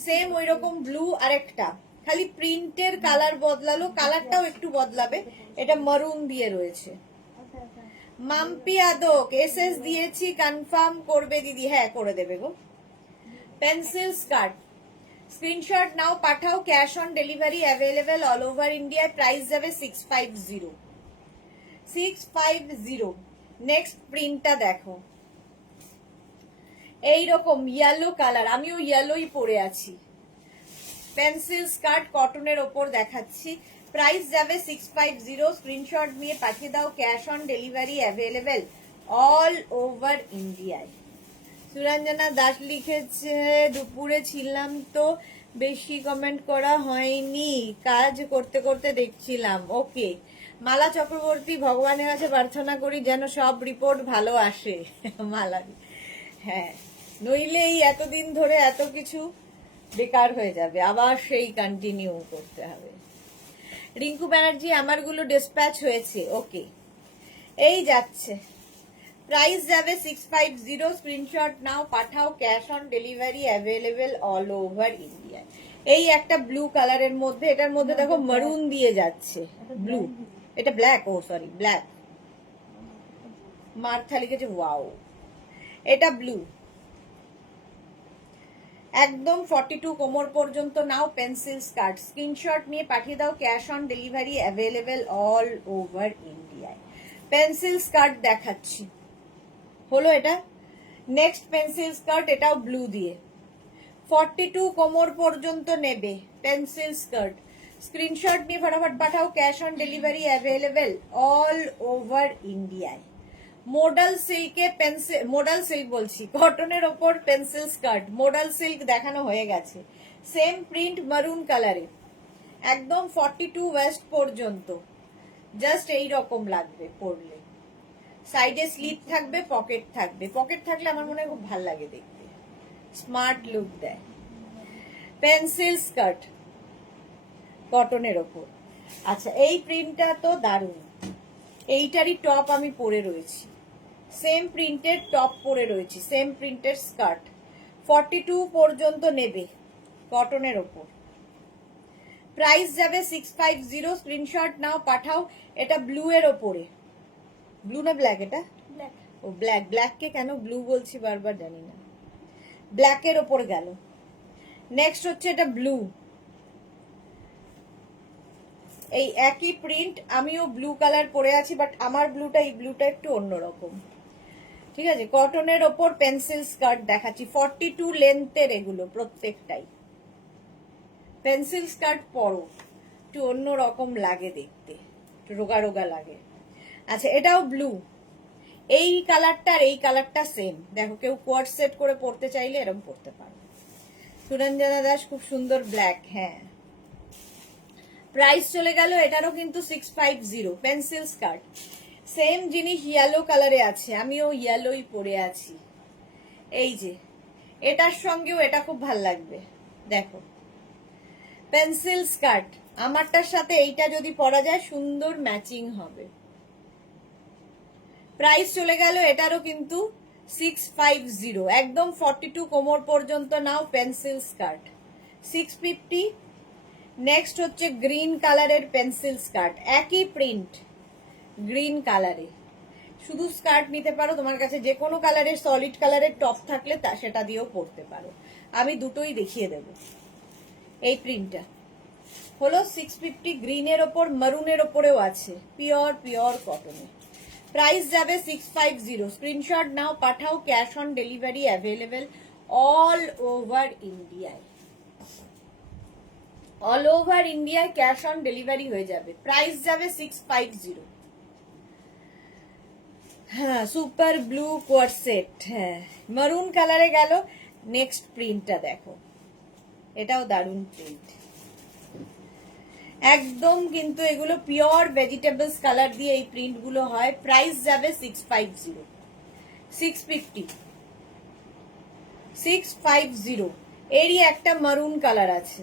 সেম ওই রকম ব্লু আরেকটা, খালি প্রিন্টের কালার বদলালো, কালারটাও একটু বদলাবে। এটা মারুন দিয়ে রয়েছে। মাম্পি আদক, এসএস দিয়েছি, কনফার্ম করবে দিদি? হ্যাঁ করে দেবে গো। Pencil skirt. স্ক্রিনশট নাও পাঠাও, cash on delivery available all over ইন্ডিয়ায়। প্রাইস যাবে 650। 650। নেক্সট প্রিন্টটা দেখো, এইরকম ইয়েলো কালার, আমিও ইয়েলোই পরে আছি। পেন্সিল স্কার্ট কটনের ওপর দেখাচ্ছি, প্রাইস যাবে 650। স্ক্রিনশট নিয়ে পাঠিয়ে দাও, cash on delivery available all over ইন্ডিয়ায়। সুরঞ্জনা দাস লিখেছে, দুপুরে ছিলাম তো বেশি কমেন্ট করা হয়নি, কাজ করতে করতে দেখছিলাম। ওকে, মালা চক্রবর্তী, ভগবানের কাছে প্রার্থনা করি যেন সব রিপোর্ট ভালো আসে। মালা, হ্যাঁ, নইলে এই এতদিন ধরে এত কিছু বেকার হয়ে যাবে, আবার সেই কন্টিনিউ করতে হবে। রিঙ্কু ব্যানার্জি, আমারগুলো ডিসপ্যাচ হয়েছে। ওকে, এই যাচ্ছে। প্রাইস যাবে 650। স্ক্রিনশট নাও পাঠাও, cash on delivery available all over India. এই একটা ব্লু কালারের মধ্যে, এটার মধ্যে দেখো মারুন দিয়ে যাচ্ছে, ব্লু। এটা ব্ল্যাক, ও সরি ব্ল্যাক। মার্থা লিখেছে ওয়াও। এটা ব্লু, একদম 42 কোমর পর্যন্ত নাও, পেন্সিল স্কার্ট। স্ক্রিনশট নিয়ে পাঠিয়ে দাও, cash on delivery available all over ইন্ডিয়ায়। পেন্সিল স্কার্ট দেখাচ্ছি, হলো এটা। নেক্সট পেন্সিল স্কার্ট, এটাও ব্লু দিয়ে, 42 কোমর পর্যন্ত নেবে, পেন্সিল স্কার্ট। স্ক্রিনশট নিয়ে ফটাফট পাঠাও, cash on delivery available all over ইন্ডিয়ায়। মোডাল সিল্কে পেন্সিল, মোডাল সিল্ক বলছি, কটনের ওপর পেন্সিল স্কার্ট। মোডাল সিল্ক দেখানো হয়ে গেছে, সেম প্রিন্ট মারুন কালারে, একদম 42 ওয়েস্ট পর্যন্ত। জাস্ট এই রকম লাগবে পরলে, সাইডে স্লিপ থাকবে, পকেট থাকবে। পকেট থাকলে আমার মনে হয় খুব ভালো লাগে দেখতে, স্মার্ট লুক দেয়। পেন্সিল স্কার্ট কটনের ওপর। আচ্ছা, এই প্রিন্টটা তো দারুণ, এইটারই টপ আমি পরে রয়েছি, সেম প্রিন্টের টপ পরে রয়েছি, সেম প্রিন্টের স্কার্ট। 42 পর্যন্ত নেবে, কটনের ওপর। প্রাইস যাবে 650। স্ক্রিনশট নাও পাঠাও। এটা ব্লু এর ওপরে, ব্লু না ব্ল্যাক? এটা ও ব্ল্যাক, ব্ল্যাককে কেন ব্লু বলছি বারবার জানি না। ব্ল্যাকের ওপর গেল। নেক্সট হচ্ছে এটা ব্লু, এই একই প্রিন্ট, আমিও ব্লু কালার পরে আছি, বাট আমার ব্লুটা, এই ব্লুটা একটু অন্যরকম। ঠিক আছে, কটনের ওপর পেন্সিল স্কার্ট দেখাচ্ছি, 42 লেন্থের এগুলো প্রত্যেকটাই। পেন্সিল স্কার্ট পরো, একটু অন্যরকম লাগে দেখতে, একটু রোগা রোগা লাগে। আচ্ছা, এটাও ব্লু, এই কালারটা আর এই কালারটা সেম। দেখো, কেউ কোয়ার্ড সেট করে পরতে চাইলে এরকম পরতে পারো। সুরঞ্জনা দাস, খুব সুন্দর ব্ল্যাক। হ্যাঁ, প্রাইস চলে গেল, এটারও কিন্তু 650। পেন্সিল স্কার্ট, সেম জিনিস ইয়েলো কালারে আছে, আমিও ইয়েলোই পরে আছি। এই যে এটার সঙ্গেও এটা খুব ভাল লাগবে, দেখো পেন্সিল স্কার্ট। আমারটার সাথে এইটা যদি পরা যায় সুন্দর ম্যাচিং হবে। প্রাইস চলে গেল, এটারও কিন্তু 650, একদম 42 কোমর পর্যন্ত নাও, পেন্সিল স্কার্ট 650। নেক্সট হচ্ছে গ্রিন কালারের পেন্সিল স্কার্ট, একই প্রিন্ট, গ্রিন কালারে। শুধু স্কার্ট নিতে পারো, তোমার কাছে যে কোনো কালারের, সলিড কালারের টপ থাকলে সেটা দিয়েও পরতে পারো। আমি দুটোই দেখিয়ে দেব। এই প্রিন্টটা হলো 650, গ্রিনের ওপর, মারুনের ওপরেও আছে, পিওর পিওর কটনে। প্রাইস যাবে 650। স্ক্রিনশট নাও, পাঠাও, cash on delivery available all over ইন্ডিয়ায়। অল ওভার ইন্ডিয়ায় ক্যাশ অন ডেলিভারি হয়ে যাবে। প্রাইস যাবে 650। হ্যাঁ, সুপার ব্লু কোয়ার সেট, হ্যাঁ মারুন কালারে গেল। নেক্সট প্রিন্টটা দেখো, এটাও দারুণ প্রিন্ট একদম, কিন্তু এগুলো পিওর ভেজিটেবলস কালার দিয়ে এই প্রিন্ট গুলো হয়। প্রাইস যাবে 650, 650, 650। এরই একটা মারুন কালার আছে,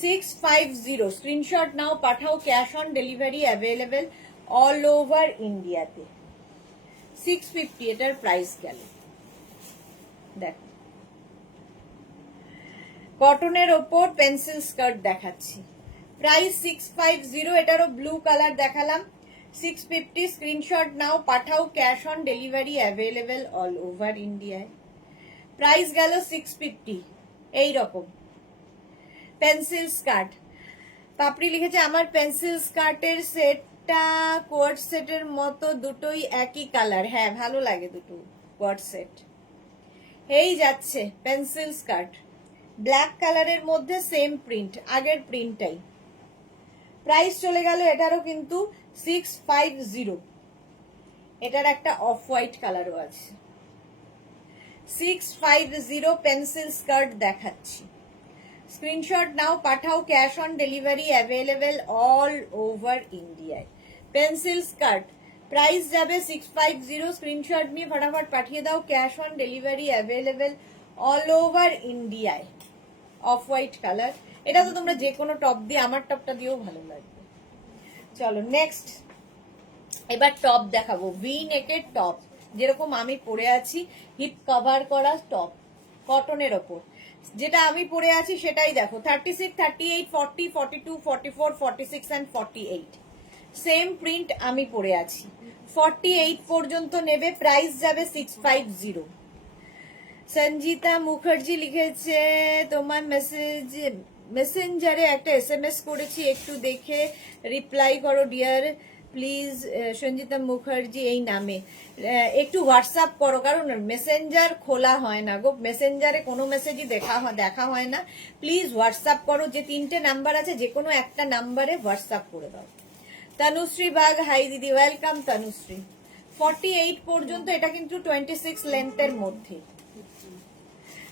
650। স্ক্রিনশট নাও, পাঠাও, cash on delivery available all over ইন্ডিয়াতে। 650 এটার প্রাইস গেল। দেখো কটনের ওপর পেন্সিল স্কার্ট দেখাচ্ছি, প্রাইস 650। এটারও ব্লু কালার দেখালাম, 650। স্ক্রিনশট নাও, পাঠাও, cash on delivery available all over ইন্ডিয়ায়। প্রাইস গেল 650। এইরকম পেন্সিল স্কার্ট। পাপড়ি লিখেছে আমার পেন্সিল স্কার্টের সেটটা কোয়ার্ড সেটের মতো, দুটোই একই কালার। হ্যাঁ ভালো লাগে দুটো কোয়ার্ড সেট। এই যাচ্ছে পেন্সিল স্কার্ট, ব্ল্যাক কালারের মধ্যে সেম প্রিন্ট, আগের প্রিন্টটাই। প্রাইস চলে গেল এটারও কিন্তু 650। এটার একটা অফ হোয়াইট কালারও আছে। 650 পেন্সিল স্কার্ট দেখাচ্ছি। স্ক্রিনশট নাও, পাঠাও, cash on delivery available all over ইন্ডিয়ায়। পেন্সিল স্কার্ট প্রাইস যাবে 650। স্ক্রিনশট নিয়ে ফটাফট পাঠিয়ে দাও, cash on delivery available all over ইন্ডিয়ায়। অফ হোয়াইট কালার, এটা তো তোমরা যে কোনো টপ দিয়ে, আমার টপটা দিয়েও ভালো লাগবে। চলো নেক্সট, এবার টপ দেখাবো, ভি নেকের টপ, যেরকম আমি পরে আছি, হিপ কভার করা টপ কটনের ওপর। যেটা আমি পরে আছি সেটাই দেখো, 36, 38, 40, 42, 44, 46 and 48 সেম প্রিন্ট আমি পরে আছি। 48 পর্যন্ত নেবে, প্রাইস যাবে 650। সঞ্জিতা মুখার্জি লিখেছে তোমার মেসেঞ্জারে একটা SMS করেছি, একটু দেখে রিপ্লাই করো ডিয়ার প্লিজ। সঞ্জিতা মুখার্জি এই নামে একটু হোয়াটসঅ্যাপ করো, কারণ মেসেঞ্জার খোলা হয় না গো, মেসেঞ্জারে কোনো মেসেজই দেখা হয় না। প্লিজ হোয়াটসঅ্যাপ করো, যে 3টে নাম্বার আছে যে কোনো একটা নাম্বারে হোয়াটসঅ্যাপ করে দাও। তনুশ্রী বাগ, হাই দিদি, ওয়েলকাম তনুশ্রী। 48 পর্যন্ত, এটা কিন্তু 26 লেন্থের মধ্যে।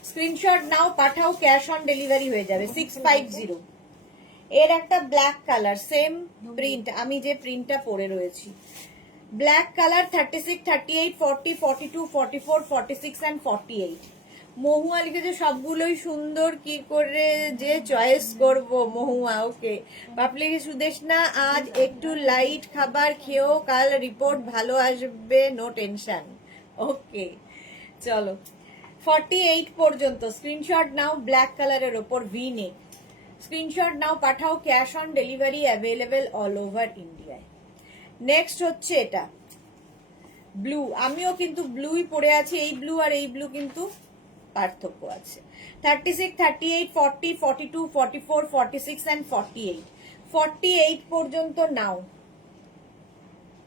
স্ক্রিনশট নাও, পাঠাও, ক্যাশ অন ডেলিভারি হয়ে যাবে 650। এর একটা ব্ল্যাক কালার, সেম প্রিন্ট, আমি যে প্রিন্টটা পরে রয়েছি, ব্ল্যাক কালার, 36, 38, 40, 42, 44, 46 and 48। মহুয়া লিখেছে সবগুলোই সুন্দর, কি করে যে চয়েস করব মহুয়া। ওকে পাপলি সুদেশনা, আজ একটু লাইট খাবার খেয়েও কাল রিপোর্ট ভালো আসবে, নো টেনশন। ওকে চলো 48 পর্যন্ত। স্ক্রিনশট নাও, ব্ল্যাক কালারের ওপর ভি নেক। স্ক্রিনশট নাও, পাঠাও, cash on delivery available all over ইন্ডিয়ায়। নেক্সট হচ্ছে এটা ব্লু, আমিও কিন্তু ব্লুই পরে আছি। এই ব্লু আর এই ব্লু কিন্তু পার্থক্য আছে। 36, 38, 40, 42, 44, 46 and 48 48 পর্যন্ত নাও।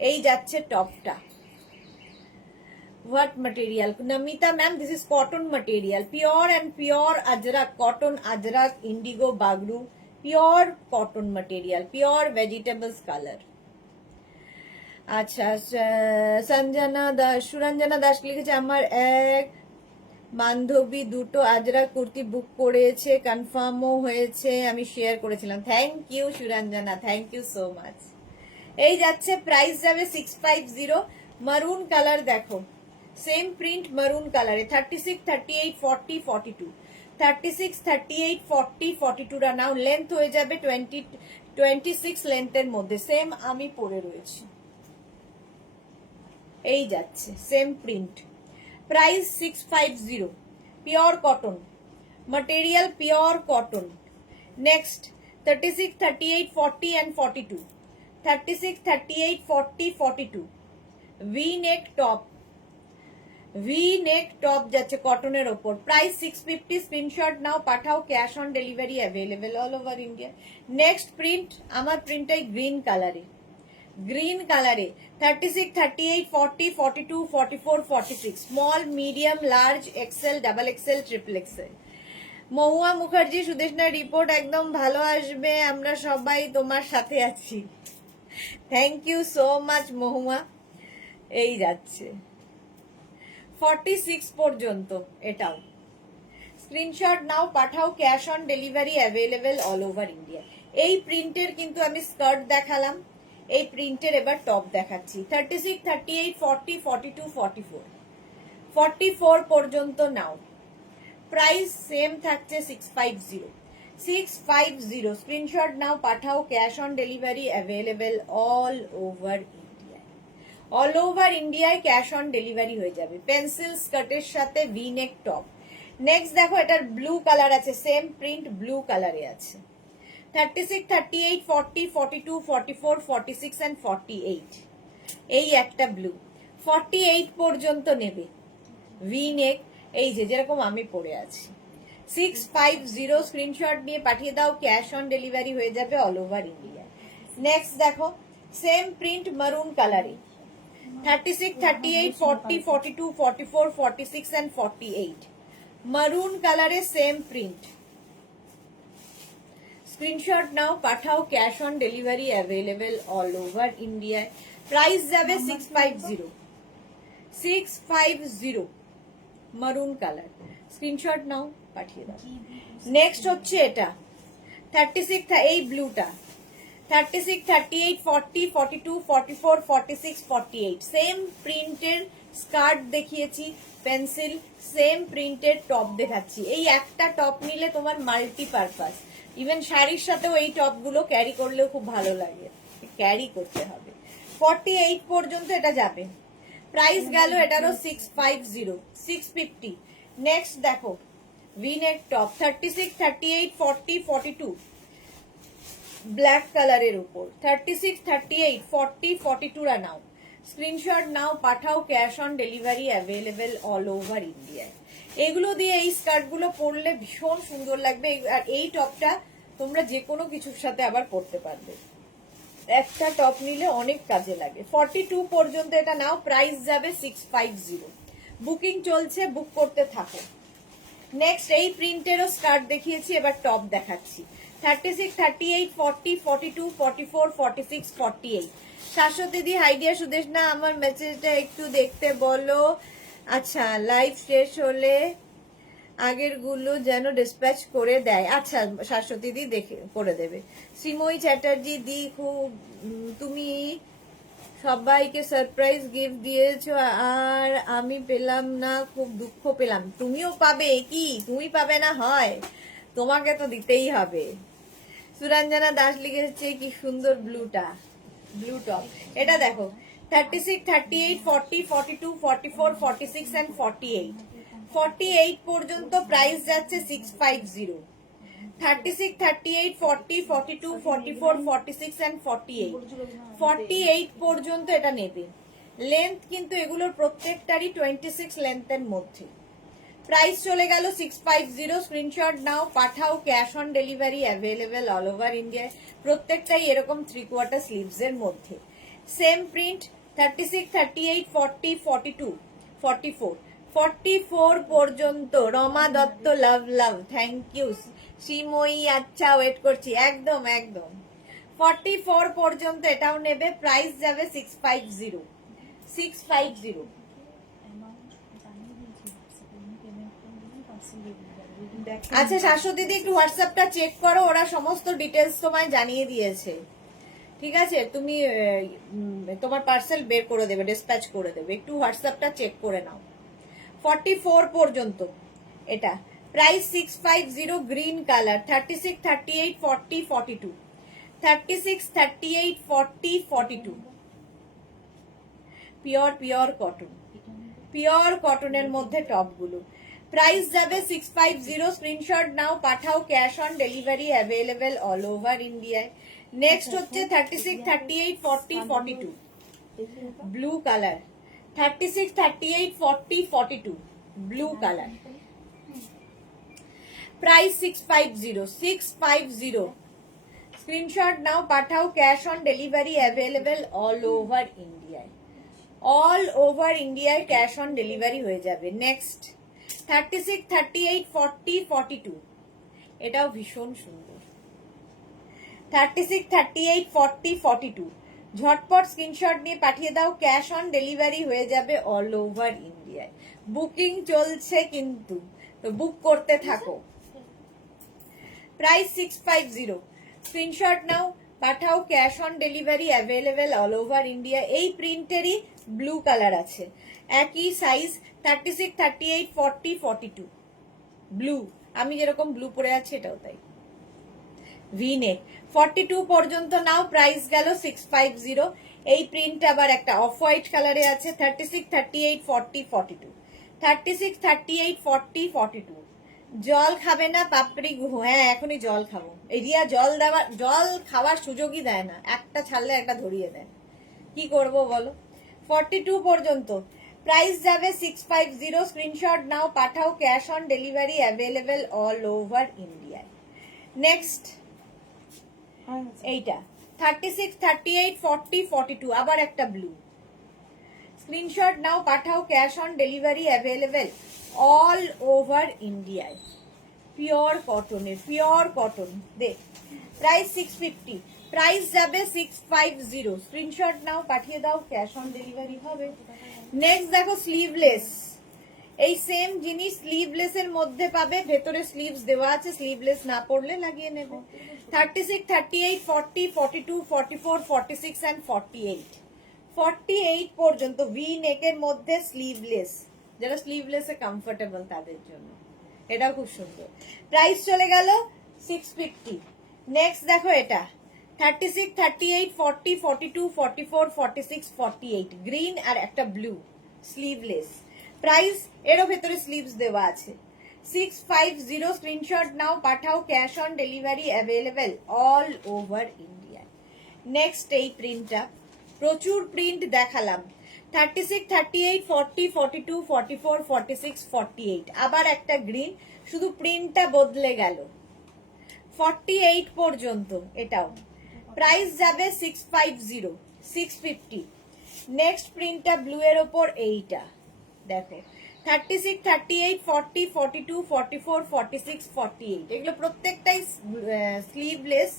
এই যাচ্ছে টপটা। What material? Namita ma'am, this is cotton material, pure and pure ajrak cotton, ajrak indigo bagru, pure cotton material, pure vegetables color. আচ্ছা সঞ্জনা দাস, সুরঞ্জনা দাস লিখেছে আমার এক বান্ধবী দুটো আজরাক কুর্তি বুক করেছে, কনফার্মও হয়েছে, আমি শেয়ার করেছিলাম। Thank you Suranjana, thank you so much. এই যাচ্ছে, প্রাইস যাবে 650। মারুন কালার দেখো, সেম প্রিন্ট মারুন কালারে, 36, 38, 40, 42, 36, 38, 40, 42 রা নাও। লেন্থ হয়ে যাবে 26 লেন্থের মধ্যে, সেম আমি পরে রয়েছি। এই যাচ্ছে same print, price 650, pure cotton material, pure cotton. Next 36, 38, 40 and 42, 36, 38, 40, 42 V-neck top, V-neck top যাচ্ছে কটনের ওপর, প্রাইস 650। স্ক্রিনশট নাও, পাঠাও, cash on delivery available all over India. Next print, আমার প্রিন্টটাই গ্রিন কালারে, গ্রিন কালারে 36, 38, 40, 42, 44, 46, small, medium, large, XL, double XL, triple XL. Mahua Mukherjee, Sudeshna report একদম ভালো আসবে, আমরা সবাই তোমার সাথে আছি। Thank you so much Mahua. এই যাচ্ছে 46 পর্যন্ত, এটাও স্ক্রিনশট নাও, পাঠাও, cash on delivery available all over India. এই প্রিন্টের কিন্তু আমি স্কার্ট দেখালাম, এই প্রিন্টের এবার টপ দেখাচ্ছি। 36, 38, 40, 42, 44, 44 পর্যন্ত নাও। প্রাইস সেম থাকছে 650, 650। স্ক্রিনশট নাও, পাঠাও, cash on delivery available all over India. All over ইন্ডিয়ায় ক্যাশ অন ডেলিভারি হয়ে যাবে। পেন্সিল স্কার্টের সাথে ভি নেক টপ। নেক্সট দেখো, এটার ব্লু কালার আছে, সেম প্রিন্ট ব্লু কালারে আছে। 36, 38, 40, 42, 44, 46 and 48, এই একটা ব্লু। 48 পর্যন্ত নেবে, ভি নেক, এই যে যেরকম আমি পরে আছি। 650, স্ক্রিনশট নিয়ে পাঠিয়ে দাও, ক্যাশ অন ডেলিভারি হয়ে যাবে অল ওভার ইন্ডিয়া। নেক্সট দেখো, সেম প্রিন্ট মারুন কালারে। 36, 38, 40, 42, 44, 46 and 48, মারুন কালারে সেম প্রিন্ট। স্ক্রিনশট নাও, পাঠাও, cash on delivery available all over ইন্ডিয়ায়। প্রাইস যাবে 650, 650, মারুন কালার। স্ক্রিনশট নাও, পাঠিয়ে দাও। নেক্সট হচ্ছে এটা 36, এই ব্লুটা 36, 38, 40, 42, 44, 46, 48, সেম প্রিন্টের স্কার্ট দেখিয়েছি, পেন্সিল, সেম প্রিন্টের টপ দেখাচ্ছি। এই একটা টপ নিলে তোমার মাল্টি পারপাস, ইভেন শাড়ির সাথেও এই টপ গুলো ক্যারি করলেও খুব ভালো লাগে, ক্যারি করতে হবে। 48 পর্যন্ত এটা যাবে। প্রাইস গেল এটারও 650, 650। নেক্সট দেখো, ভিনেক টপ 36, 38, 40, 42, ব্ল্যাক কালারের উপর। 36, 38, 40, 42 রা নাও। স্ক্রিনশট নাও, পাঠাও, cash on delivery available all over ইন্ডিয়ায়। এগুলো দিয়ে এই স্কার্ট গুলো পরলে ভীষণ সুন্দর লাগবে, আর এই টপটা তোমরা যে কোনো কিছুর সাথে আবার পরতে পারবে। একটা টপ নিলে অনেক কাজে লাগে। 42 পর্যন্ত এটা নাও, প্রাইস যাবে 650। বুকিং চলছে, বুক করতে থাকো। নেক্সট এই প্রিন্টেরও স্কার্ট দেখিয়েছি, এবার টপ দেখাচ্ছি। 36, 38, 40, 42, 44, 46, 48। শাশ্বতী দি, হাইডিয়া, সুদেশ না, আমার মেসেজটা একটু দেখতে বলো। আচ্ছা, লাইভ শেষ হলে আগের গুলো যেন ডিসপ্যাচ করে দেয়। আচ্ছা শাশ্বতী দি দেখে করে দেবে। শ্রীময়ী চ্যাটার্জি দি, খুব তুমি সবাইকে সারপ্রাইজ গিফট দিয়েছো আর আমি পেলাম না, খুব দুঃখ পেলাম। তুমিও পাবে কি, তুমি পাবে না হয়? তোমাকে তো দিতেই হবে। সুরঞ্জনা দাস লিখেছে কি সুন্দর ব্লুটা, ব্লু টপ। এটা দেখো 36, 38, 40, 42, 44, 46 and 48, 48 পর্যন্ত প্রাইস যাচ্ছে 650। 36, 38, 40, 42, 44, 46 and 48, 48 পর্যন্ত এটা নেবে। লেন্থ কিন্তু এগুলোর প্রত্যেকটারই 26 লেন্থের মধ্যে। প্রাইস চলে গেল 650। স্ক্রিনশট নাও, পাঠাও, cash on delivery available all over ইন্ডিয়ায়। প্রত্যেকটাই এরকম 3/4 স্লিভস এর মধ্যে। সেম প্রিন্ট 36, 38, 40, 42, 44, 44 পর্যন্ত। রমা দত্ত, লাভ লাভ, থ্যাংক ইউ। শ্রীময়ী, আচ্ছা ওয়েট করছি, একদম একদম। 44 পর্যন্ত এটাও নেবে, প্রাইস যাবে 650, 650। আচ্ছা শাশ্বতী দিদি, একটু হোয়াটসঅ্যাপটা চেক করো, ওরা সমস্ত ডিটেলস তোমায় জানিয়ে দিয়েছে। ঠিক আছে, তুমি তোমার পার্সেল বের করে দেবে, ডিসপ্যাচ করে দেবে, একটু হোয়াটসঅ্যাপটা চেক করে নাও। 44 পর্যন্ত এটা, price 650, green colour. 36, 38, 40, 42, 36, 38, 40, 42, pure pure cotton, pure কটনের মধ্যে টপগুলো। প্রাইস যাবে 650। স্ক্রিনশট নাও, পাঠাও, cash on delivery available all over ইন্ডিয়ায়। নেক্সট হচ্ছে 36, 38, 40, 42, blue colour. 36, 38, 40, 42, blue colour. Price 650, 650। Screenshot নাও, পাঠাও, cash on delivery available all over ইন্ডিয়ায়। অল ওভার ইন্ডিয়ায় ক্যাশ অন ডেলিভারি হয়ে যাবে। নেক্সট 36, 38, 40, 42, এটাও ভীষণ সুন্দর। 36, 38, 40, 42, ঝটপট স্ক্রিনশট নিয়ে পাঠিয়ে দাও, ক্যাশ অন ডেলিভারি হয়ে যাবে অল ওভার ইন্ডিয়ায়। বুকিং চলছে কিন্তু, তো বুক করতে থাকো। প্রাইস 650, স্ক্রিনশট নাও, পাঠাও, cash on delivery available all over India. এই প্রিন্টেরই ব্লু কালার আছে, একই সাইজ 36, 38, 40, 42, ব্লু। আমি যেরকম ব্লু পরে আছি এটাও তাই। ভি নেক 42 পর্যন্ত নাও, প্রাইস গেল 650। এই প্রিন্ট আবার একটা অফ হোয়াইট কালারে আছে। 36, 38, 40, 42, 36, 38, 40, 42। জল খাবে না পাপড়ি গুহ? হ্যাঁ এখনই জল খাবো। এই রিয়া জল খাওয়ার সুযোগই দেয় না, একটা ছাড়লে একটা ধরিয়ে দেয়, কি করব বলো। 42 পর্যন্ত প্রাইস যাবে 650। স্ক্রিনশট নাও, পাঠাও, cash on delivery available all over ইন্ডিয়ায়। নেক্সট এইটা 36, 38, 40, 42, আবার একটা ব্লু। স্ক্রিনশট নাও, পাঠাও, cash on delivery available all over ইন্ডিয়ায়। পিওর কটনের, পিওর কটন। দেখ প্রাইস 650, প্রাইস যাবে 650। স্ক্রিনশট নাও, পাঠিয়ে দাও, ক্যাশ অন ডেলিভারি হবে। নেক্সট দেখো স্লিভলেস, এই সেম জিনিস স্লিভলেস এর মধ্যে পাবে, ভেতরে স্লিভস দেওয়া আছে, স্লিভলেস না পড়লে লাগিয়ে নেবে। 36, 38, 40, 42, 44, 46 and 48, 48 পর্যন্ত ভি নেকের মধ্যে স্লিভলেস, যারা স্লিভলেসে কমফোর্টেবল তাদের জন্য এটাও খুব সুন্দর। প্রাইস চলে গেল 650। নেক্সট দেখো এটা 36, 38, 40, 42, 44, 46, 48, গ্রিন আর একটা ব্লু, স্লিভলেস। প্রাইস এরও ভেতরে স্লিভস দেওয়া আছে। 650, স্ক্রিনশট নাও, পাঠাও, cash on delivery available all over India. Next এই প্রিন্টটা, প্রচুর প্রিন্ট দেখালাম। 36, 38, 40, 42, 44, 46, 48, আবার একটা গ্রিন, শুধু প্রিন্টটা বদলে গেল। 48 পর্যন্ত এটাও। প্রাইস যাবে 650, 650। নেক্সট প্রিন্টটা ব্লু এর ওপর, এইটা দেখো 36, 38, 40, 42, 44, 46, 48, এগুলো প্রত্যেকটাই স্লিভলেস।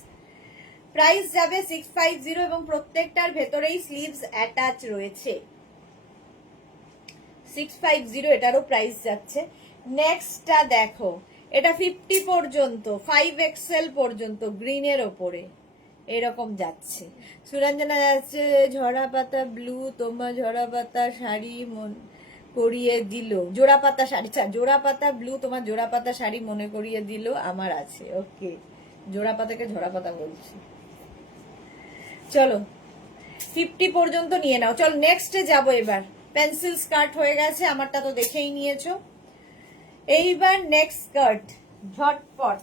প্রাইস যাবে 650 এবং প্রত্যেকটার ভেতরেই স্লিভস অ্যাটাচ রয়েছে। 650 এটারও প্রাইস যাচ্ছে। নেক্সটটা দেখো, এটা 50 পর্যন্ত, 5XL পর্যন্ত, গ্রিনের ওপরে এরকম যাচ্ছে। সুরঞ্জনা যাচ্ছে ঝরা পাতা ব্লু, তোমার ঝরা পাতা শাড়ি করিয়ে দিল, জোড়া পাতা শাড়ি, জোড়া পাতা ব্লু, তোমার জোড়া পাতা শাড়ি মনে করিয়ে দিল আমার আছে। ওকে, জোড়া পাতাকে ঝরা পাতা বলছি। চলো 50 পর্যন্ত নিয়ে নাও। চল নেক্সটে যাবো এবার। পেন্সিল স্কার্ট হয়ে গেছে, আমারটা তো দেখেই নিয়েছো। এইবার নেক্সট স্কার্ট, ঝটপট।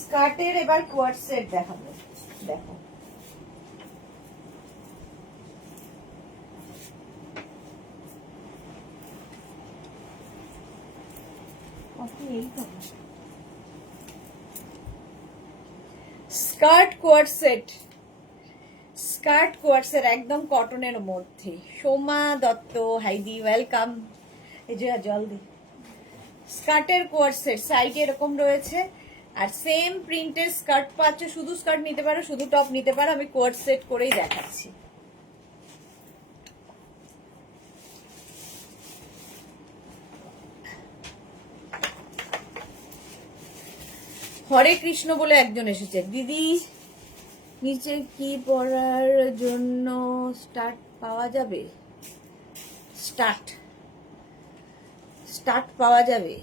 স্কার্টের এবার কোয়ার্ট সেট দেখাবো, দেখো skirt quart set, skirt quart set একদম কটনের মধ্যে। সোমা দত্ত, হাইদি ওয়েলকাম। এই যে জল দি। স্কার্টের কোয়ার্ট সেট সাইডে এরকম রয়েছে, আর সেম প্রিন্টের স্কার্ট পাচ্ছ। শুধু স্কার্ট নিতে পারো, শুধু টপ নিতে পারো, আমি কোয়ার্ট সেট করেই দেখাচ্ছি। হরে কৃষ্ণ বলে একজন এসেছে, দিদি নিচে কি পড়ার জন্য স্টার্ট পাওয়া যাবে? স্টার্ট পাওয়া যাবে।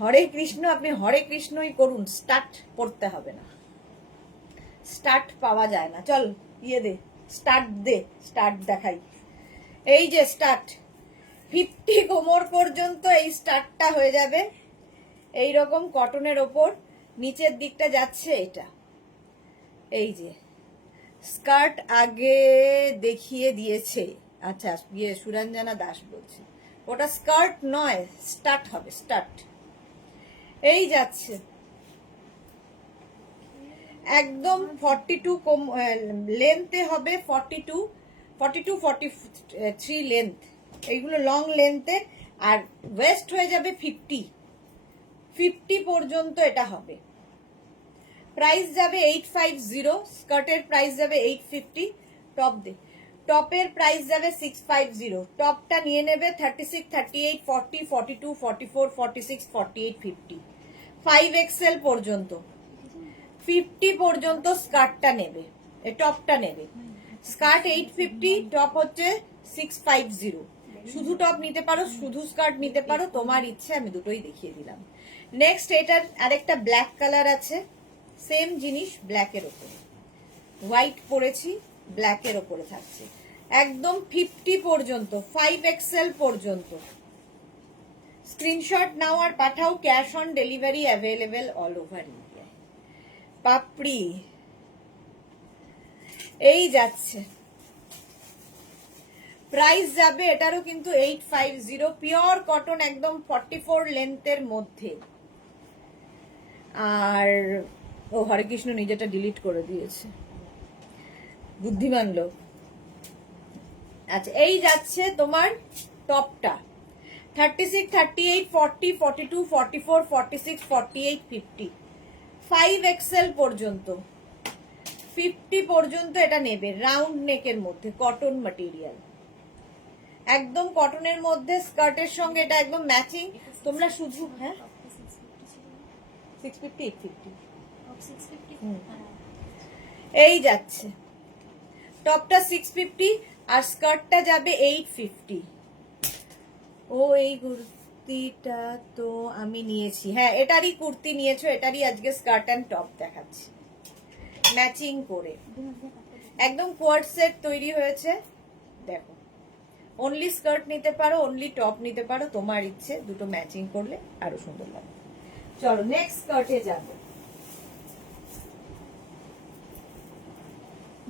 হরে কৃষ্ণ, আপনি হরে কৃষ্ণই করুন, স্টার্ট পড়তে হবে না। স্টার্ট পাওয়া যায় না। চল ইয়ে দে, স্টার্ট দে, স্টার্ট দেখাই। এই যে স্টার্ট 50 কোমর পর্যন্ত এই স্টার্টটা হয়ে যাবে এই রকম কটনের ওপর, নিচের দিকটা যাচ্ছে এটা। এই যে স্কার্ট আগে দেখিয়ে দিয়েছে, আচ্ছা সুরঞ্জনা দাস বলছে ওটা স্কার্ট নয়, স্টার্ট হবে, স্টার্ট। এই যাচ্ছে একদম 42 লেন্থে হবে, 42 43 লেন্থ, এইগুলো লং লেন্থে। আর ওয়েস্ট হয়ে যাবে 50 পর্যন্ত এটা হবে। প্রাইস যাবে 850, স্কার্টের প্রাইস যাবে 850, টপের প্রাইস যাবে 650। টপটা নিয়ে নেবে 36, 38, 40, 42, 44, 46, 48, 50, 5XL পর্যন্ত, 50 পর্যন্ত স্কার্টটা নেবে, টপটা নেবে। স্কার্ট 850, টপ হচ্ছে 650। শুধু টপ নিতে পারো, শুধু স্কার্ট নিতে পারো, তোমার ইচ্ছে, আমি দুটোই দেখিয়ে দিলাম। নেক্সট এটার আরেকটা ব্ল্যাক কালার আছে, সেম জিনিস ব্ল্যাকের ওপরে, হোয়াইট পরেছি, ব্ল্যাকের ওপরে থাকছে একদম 50 পর্যন্ত, 5XL পর্যন্ত। স্ক্রিনশট নাও আর পাঠাও, cash on delivery available all over India. Papri এই যাচ্ছে, প্রাইস যাবে এটারও কিন্তু 850, পিওর কটন, একদম 44 লেন্থের মধ্যে। আর ও হরে কৃষ্ণ নিজেটা ডিলিট করে দিয়েছে, বুদ্ধিমান লোক। আচ্ছা এই যাচ্ছে তোমার টপটা 36, 38, 40, 42, 44, 46, 48, 50, 5XL পর্যন্ত, 50 পর্যন্ত এটা নেবে। রাউন্ড নেকের মধ্যে কটন ম্যাটেরিয়াল, একদম কটনের মধ্যে, স্কার্টের সঙ্গে এটা একদম ম্যাচিং। তোমরা শুধু হ্যাঁ 650, 850 এই যাচ্ছে, টপটা 650 আর স্কার্টটা যাবে 850। ও এই কুর্তিটা তো আমি নিয়েছি, হ্যাঁ এটারই কুর্তি নিয়েছো, এটারই আজকে স্কার্ট অ্যান্ড টপ দেখাচ্ছি ম্যাচিং করে, একদম কোয়ার্ড সেট তৈরি হয়েছে। দেখো অনলি স্কার্ট নিতে পারো, অনলি টপ নিতে পারো, তোমার ইচ্ছে, দুটো ম্যাচিং করলে আরো সুন্দর লাগে। চলো নেক্সট স্কার্টে যাব,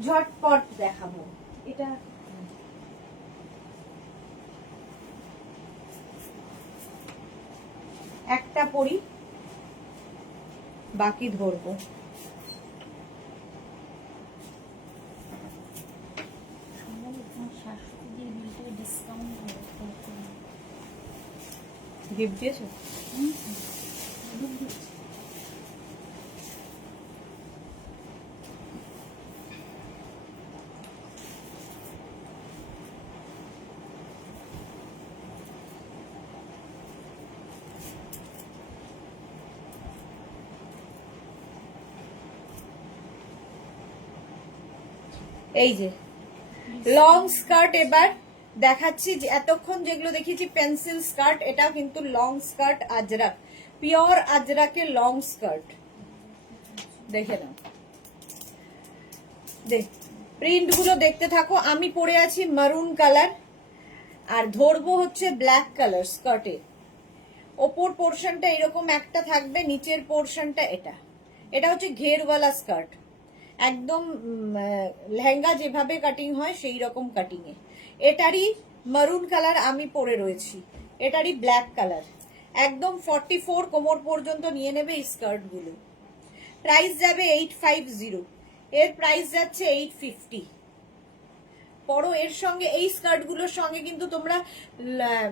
ঝটপট দেখাবো এটা। একটা পরি, বাকি ধরবো। গিফট দিয়েছো? এই যে লং স্কার্ট এবার দেখাচ্ছি, যে এতক্ষণ যেগুলো দেখিয়েছি পেন্সিল স্কার্ট, এটা কিন্তু লং স্কার্ট আজরাক, পিওর আজরাকের লং স্কার্ট। দেখে নাও, দেখ প্রিন্ট গুলো দেখতে থাকো। আমি পরে আছি মারুন কালার, আর ধরবো হচ্ছে ব্ল্যাক কালার স্কার্টে। ওপর পোর্শনটা এরকম একটা থাকবে, নিচের পোর্শনটা এটা হচ্ছে ঘেরওয়ালা স্কার্ট, একদম লেহেঙ্গা যেভাবে কাটিং হয় সেই রকম কাটিং এ। এটারই মারুন কালার আমি পরে রয়েছি, এটারই ব্ল্যাক কালার, একদম 44 কোমর পর্যন্ত নিয়ে নেবে এই স্কার্ট গুলো। প্রাইস যাবে 850, এর প্রাইস যাচ্ছে 850। পরো এর সঙ্গে, এই স্কার্ট গুলোর সঙ্গে কিন্তু তোমরা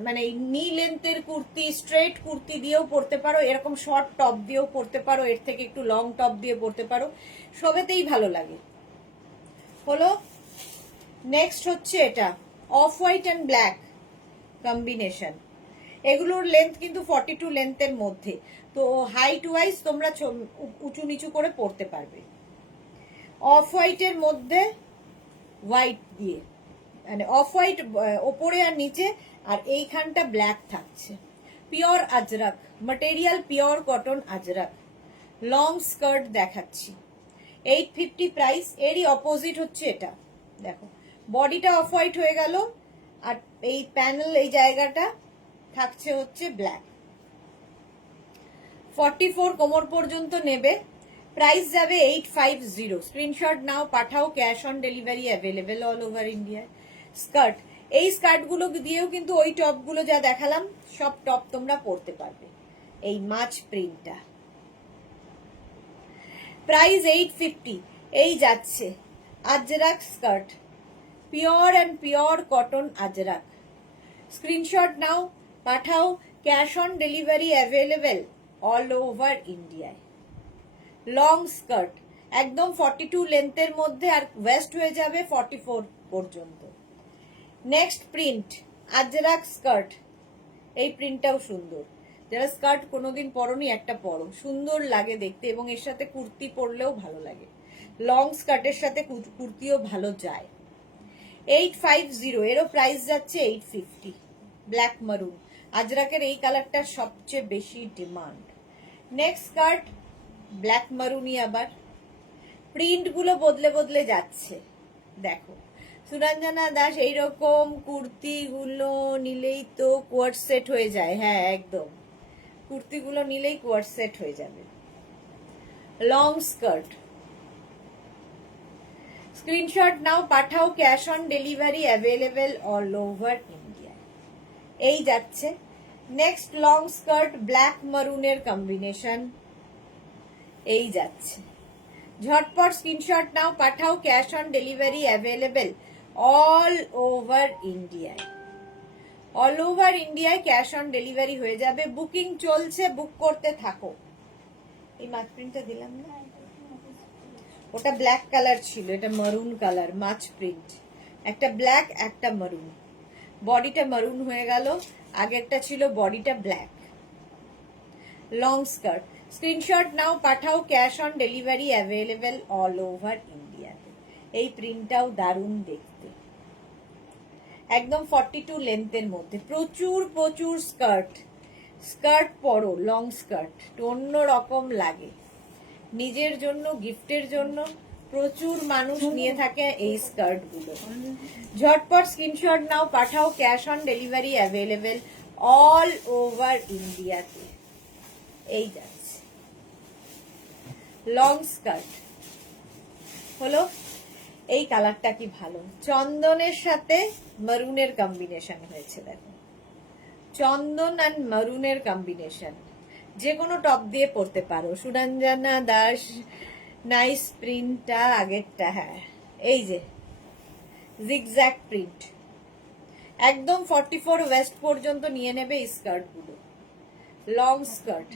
মানে নি লেন্থের কুর্তি, স্ট্রেট কুর্তি দিয়েও পরতে পারো, এরকম শর্ট টপ দিয়েও পরতে পারো, এর থেকে একটু লং টপ দিয়ে পরতে পারো, সবেতেই ভালো লাগে। হলো নেক্সট হচ্ছে এটা of white and black combination, এগুলোর লেন্থ কিন্তু 42 লেন্থের মধ্যে, তো হাইট ওয়াইজ তোমরা উঁচু নিচু করে পরতে পারবে। অফ হোয়াইটের মধ্যে হোয়াইট দিয়ে, মানে অফ হোয়াইট ওপরে আর নিচে, আর এইখানটা ব্ল্যাক থাকছে। Pure Ajrak material, pure cotton Ajrak, long skirt দেখাচ্ছি 850 প্রাইস। এরই অপোজিট হচ্ছে এটা, দেখো বডিটা অফ হোয়াইট হয়ে গেল, আর এই প্যানেল এই জায়গাটা থাকছে হচ্ছে ব্ল্যাক। 44 কোমর পর্যন্ত নেবে, প্রাইস যাবে 850। স্ক্রিনশট নাও, পাঠাও, cash on delivery available all over India. Skirt, এই স্কার্টগুলো দিয়েও কিন্তু ওই টপগুলো যা দেখালাম সব টপ তোমরা পরতে পারবে। এই মাছ প্রিন্টটা, প্রাইস 850। এই যাচ্ছে Ajrak skirt, pure and pure cotton Ajrak. Screenshot নাও, পাঠাও, cash on delivery available all over ইন্ডিয়ায়। লং স্কার্ট, একদম 42 লেন্থের মধ্যে, আর ওয়েস্ট হয়ে যাবে 44 পর্যন্ত। নেক্সট প্রিন্ট আজরাক স্কার্ট, এই প্রিন্টটাও সুন্দর। যারা স্কার্ট কোনোদিন পরনি একটা পরো, সুন্দর লাগে দেখতে, এবং এর সাথে কুর্তি পরলেও ভালো লাগে। লং স্কার্টের সাথে কুর্তিও ভালো যায়। 850, এরও প্রাইস যাচ্ছে 850। ব্ল্যাক মারুন, আজরাকের এই কালারটার সবচেয়ে বেশি ডিমান্ড। নেক্সট স্কার্ট ব্ল্যাক মারুনই, আবার প্রিন্ট গুলো বদলে বদলে যাচ্ছে। দেখো সুরঞ্জনা দাস, এইরকম কুর্তিগুলো নিলেই তো কোয়ার্ট সেট হয়ে যায়। হ্যাঁ একদম, কুর্তিগুলো নিলেই কোয়ার্ট সেট হয়ে যাবে। লং স্কার্ট, স্ক্রিনশট নাও, পাঠাও, cash on delivery available all over India. এই যাচ্ছে নেক্সট লং স্কার্ট, ব্ল্যাক মারুনের কম্বিনেশন। এই যাচ্ছে, ঝটপট স্ক্রিনশট নাও, পাঠাও, cash on delivery available all over ইন্ডিয়ায়। অল ওভার ইন্ডিয়ায় ক্যাশ অন ডেলিভারি হয়ে যাবে। বুকিং চলছে, বুক করতে থাকো। এই মাছ প্রিন্টটা দিলাম না, ওটা ব্ল্যাক কালার ছিল, এটা মারুন কালার, মাছ প্রিন্ট। একটা ব্ল্যাক একটা মারুন, বডিটা মারুন হয়ে গেল, আগেরটা ছিল বডিটা ব্ল্যাক। লং স্কার্ট, স্ক্রিনশট নাও, পাঠাও, cash on delivery available all over ইন্ডিয়াতে। এই প্রিন্টটাও দারুণ দেখতে, একদম 42 লেন্থের মধ্যে। প্রচুর প্রচুর স্কার্ট, স্কার্ট পরো, লং স্কার্ট অন্য রকম লাগে। নিজের জন্য, গিফটের জন্য প্রচুর মানুষ নিয়ে থাকে এই স্কার্ট গুলো। ঝটপট স্ক্রিনশট নাও, পাঠাও, cash on delivery available all over ইন্ডিয়াতে। এই যাচ্ছে লং স্কার্ট হলো, এই কালারটা কি ভালো, চন্দনের সাথে মারুনের কম্বিনেশন হয়েছে। দেখো চন্দন আর মারুনের কম্বিনেশন, যে কোনো টপ দিয়ে পরতে পারো। সুরঞ্জনা দাস, নাইস প্রিন্টটা আগেরটা। হ্যাঁ এই যে জিগজ্যাগ প্রিন্ট, একদম 44 ওয়েস্ট পর্যন্ত নিয়ে নেবে এই স্কার্ট গুলো। লং স্কার্ট,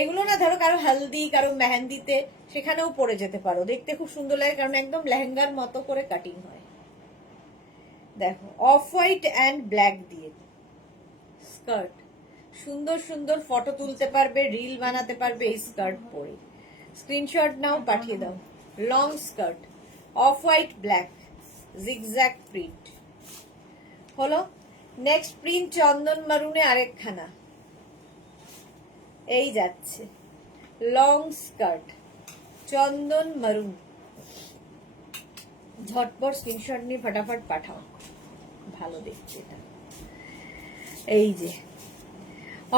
এগুলো না ধরো কারো হালদি, কারো মেহেন্দিতে, সেখানেও পরে যেতে পারো, দেখতে খুব সুন্দর লাগে, কারণ একদম লেহেঙ্গার মতো করে কাটিং হয়। দেখো অফ হোয়াইট অ্যান্ড ব্ল্যাক দিয়ে স্কার্ট, সুন্দর সুন্দর ফটো তুলতে পারবে, রিল বানাতে পারবে এই স্কার্ট পরে। স্ক্রিনশট নাও, পাঠিয়ে দাও। Long skirt, off white black, zigzag print হলো। নেক্সট প্রিন্ট চন্দন মারুনে আরেকখানা। এই যাচ্ছে লং স্কার্ট, চন্দন মারুন। ঝটপট স্ক্রিনশট নিয়ে ফটাফট পাঠাও, ভালো দেখতে এটা। এই যে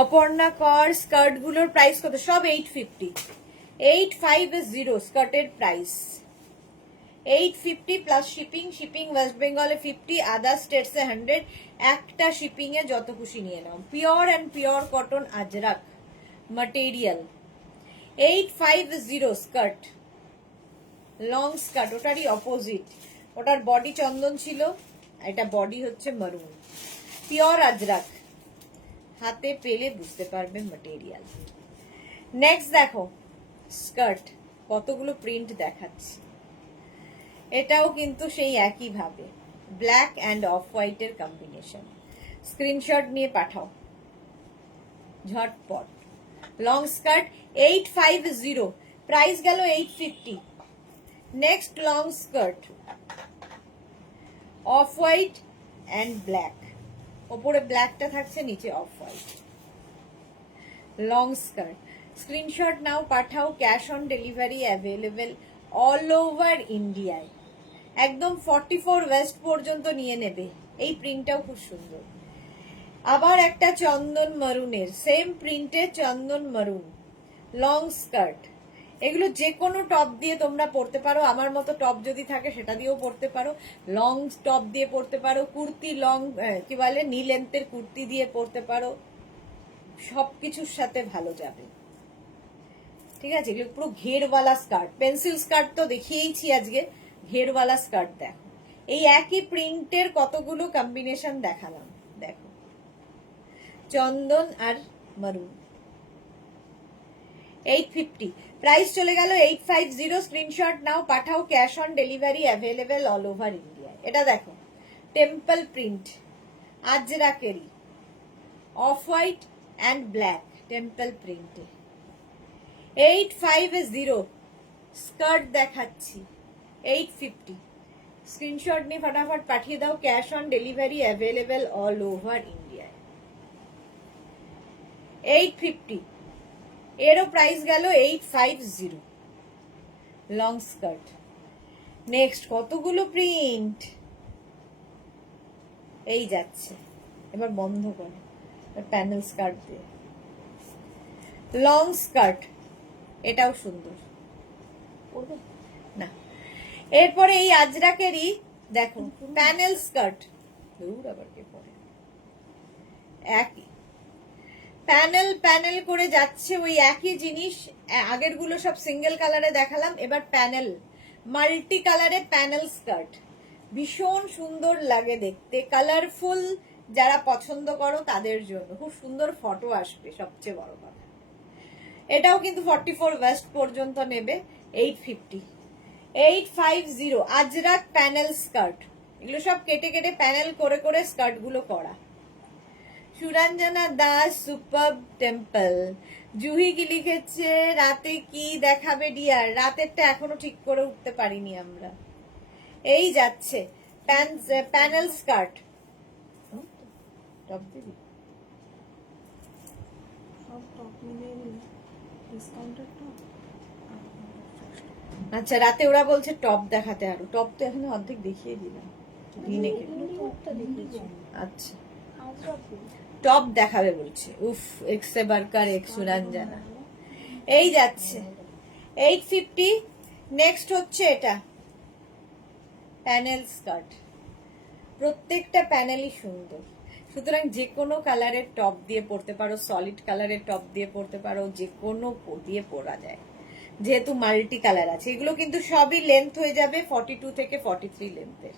অপর্ণা কর, স্কার্ট গুলোর প্রাইস কত? সব 850। 850 স্কার্টের price 850 plus shipping. Shipping west বেঙ্গলে 50, আদার স্টেটসে 100। একটা শিপিং এ যত খুশি নিয়ে নাও। Pure and pure cotton Ajrak material। 850 skirt, long skirt, ওটারই অপোজিট। ওটার বডি চন্দন ছিল, এটা বডি হচ্ছে মারুন। পিওর আজরাক, হাতে পেলে বুঝতে পারবে ম্যাটেরিয়াল। নেক্সট দেখো স্কার্ট, কতগুলো প্রিন্ট দেখাচ্ছি। এটাও কিন্তু সেই একই ভাবে ব্ল্যাক অ্যান্ড অফ হোয়াইটের কম্বিনেশন। স্ক্রিনশট নিয়ে পাঠাও ঝটপট। লং স্কার্ট 850, প্রাইস গেল 850। Next long skirt of white and black, ওপরে ব্ল্যাকটা থাকছে, নিচে off white. Long skirt, screenshot নাও, পাঠাও, cash on delivery available all over ইন্ডিয়ায়। একদম 44 ওয়েস্ট পর্যন্ত নিয়ে নেবে। এই প্রিন্টটাও খুব সুন্দর। আবার একটা চন্দন মারুনের, সেম প্রিন্টে চন্দন মারুন, লং স্কার্ট। এগুলো যে কোনো টপ দিয়ে তোমরা পরতে পারো, আমার মতো টপ যদি থাকে সেটা দিয়েও পরতে পারো, লং টপ দিয়ে পরতে পারো, কুর্তি লং কি বলে নি লেন্থের কুর্তি দিয়ে পরতে পারো, সবকিছুর সাথে ভালো যাবে। ঠিক আছে, এগুলো পুরো ঘেরওয়ালা স্কার্ট, পেন্সিল স্কার্ট তো দেখিয়েইছি আজকে, ঘেরওয়ালা স্কার্ট দেখো। এই একই প্রিন্টের কতগুলো কম্বিনেশন দেখালাম, দেখো চন্দন আর মারুন। 850 প্রাইস চলে গেল 850। স্ক্রিনশট নাও, পাঠাও, cash on delivery available all over India. এটা দেখো টেম্পল প্রিন্ট, আজরাকেরি, off white and black temple প্রিন্টে 850 স্কার্ট দেখাচ্ছি 850। স্ক্রিনশট নিয়ে ফটাফট পাঠিয়ে দাও, cash on delivery available all over ইন্ডিয়ায়। 850 এরও প্রাইস গেল 850 লং স্কার্ট। নেক্সট কতগুলো প্রিন্ট, এই যাচ্ছে, এবার বন্ধ করো প্যানেল স্কার্ট দিয়ে, লং স্কার্ট, এটাও সুন্দর না। এরপরে এই আজরাকেরই দেখো প্যানেল স্কার্ট, আবার কে পরে একই প্যানেল প্যানেল করে যাচ্ছে, ওই একই জিনিস। আগের গুলো সব সিঙ্গেল কালারে দেখালাম, এবার প্যানেল, মাল্টি কালারে প্যানেল স্কার্ট, ভীষণ সুন্দর লাগে দেখতে, কালারফুল। যারা পছন্দ করো তাদের জন্য খুব সুন্দর ফটো আসবে, সবচেয়ে বড় কথা। এটাও কিন্তু 44 ওয়েস্ট পর্যন্ত নেবে। 850 850 আজরাক প্যানেল স্কার্ট। এগুলো সব কেটে কেটে প্যানেল করে করে স্কার্ট গুলো করা। Suranjana Das, super temple. জুহি কি লিখেছে, রাতে কি দেখাবে ডিয়ার? রাতেরটা এখনো ঠিক করে উঠতে পারিনি আমরা। এই যাচ্ছে প্যানেল স্কার্ট। আচ্ছা, রাতে ওরা বলছে টপ দেখাতে, আরো টপ তো এখানে অর্ধেক দেখিয়ে দিলাম। আচ্ছা, টপ দেখাবে বলছে। উফ, এক্সে বার্কার এক্স সুরঞ্জনা। এই যাচ্ছে 850। নেক্সট হচ্ছে এটা প্যানেল স্কার্ট, প্রত্যেকটা প্যানেলই সুন্দর। সুতরাং যে কোনো কালারের টপ দিয়ে পরতে পারো, সলিড কালারের টপ দিয়ে পরতে পারো, যে কোনো দিয়ে পরা যায়, যেহেতু মাল্টি কালার আছে। এগুলো কিন্তু সবই লেন্থ হয়ে যাবে 42 থেকে 43 লেন্থের,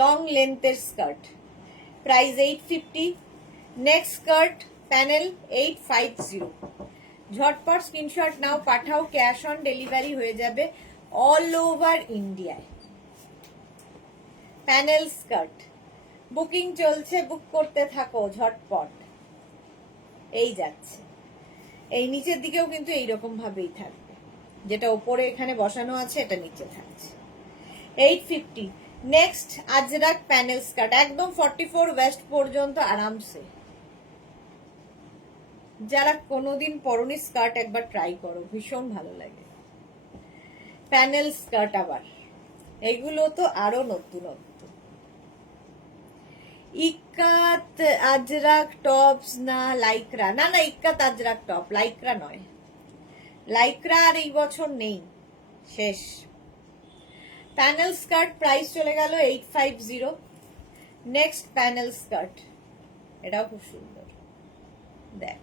লং লেন্থের skirt. Price 850। Next skirt panel 850। ঝটপট স্ক্রিনশট নাও, পাঠাও, ক্যাশ অন ডেলিভারি হয়ে যাবে অল ওভার ইন্ডিয়ায়। প্যানেল স্কার্ট বুকিং চলছে, বুক করতে থাকো ঝটপট। এই যাচ্ছে, এই নিচের দিকেও কিন্তু এইরকম ভাবেই থাকবে, যেটা উপরে এখানে বসানো আছে এটা নিচে থাকছে। 850। নেক্সট আজরাক প্যানেল স্কার্ট, একদম 44 ওয়েস্ট পর্যন্ত আরামসে। যারা কোনোদিন পরনি স্কার্ট একবার ট্রাই করো, ভীষণ ভালো লাগে। প্যানেল স্কার্ট আবার এগুলো তো আরো নতুনত্ব। ইক্কাত আজরাক টপস না লাইক্রা? না না, ইক্কাত আজরাক টপ, লাইক্রা নয়। লাইক্রা আর এই বছর নেই, শেষ। প্যানেল স্কার্ট প্রাইস চলে গেল 850। নেক্সট প্যানেল স্কার্ট, এটাও খুব সুন্দর, দেখ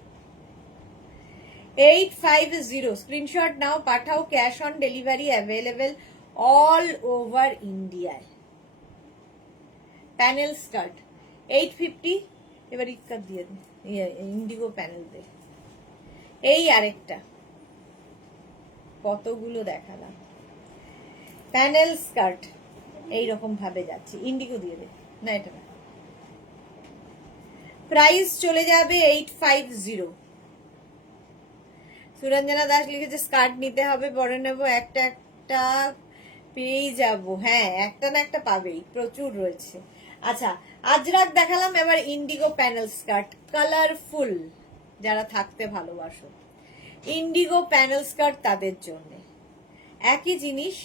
850। স্ক্রিনশট নাও, পাঠাও, cash on delivery available all over ইন্ডিয়ায়। Panel skirt 850। এবার ইক্কাত দিয়ে দে, ইন্ডিগো প্যানেল দে। এই আরেকটা, কতগুলো দেখালাম। প্যানেল স্কার্ট এইরকম ভাবে যাচ্ছে, ইন্ডিগো দিয়ে দে না, এটা না। প্রাইস চলে যাবে 850। সুরঞ্জনা দাস লিখেছে স্কার্ট নিতে হবে, পরে নেবো, একটা একটা পেয়েই যাব। হ্যাঁ, একটা না একটা পাবেই, প্রচুর রয়েছে। আচ্ছা, আজরাক দেখালাম, এবার ইন্ডিগো প্যানেল স্কার্ট, কালারফুল। যারা থাকতে ভালোবাসো, ইন্ডিগো প্যানেল স্কার্ট তাদের জন্য। একই জিনিস,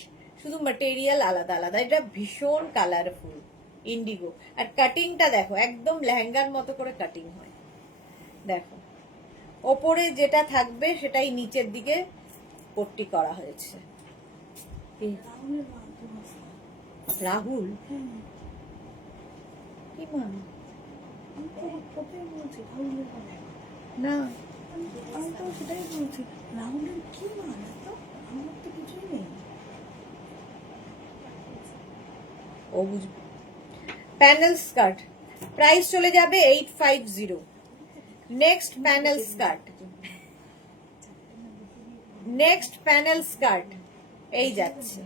শুধু ম্যাটেরিয়াল আলাদা আলাদা। এটা ভীষণ কালারফুল ইন্ডিগো, আর কাটিংটা দেখো একদম লেহেঙ্গার মতো করে কাটিং হয়। দেখো ওপরে যেটা থাকবে সেটাই নিচের দিকে পট্টি করা হয়েছে। রাহুল কি মা? না আমি তো সেটাই বলছি, রাহুলের কি মানে? তো আমার তো কিছুই নেই। ও বুঝবে। প্যানেল স্কার্ট প্রাইস চলে যাবে 850। Next panel skirt, next panel skirt এই যাচ্ছে।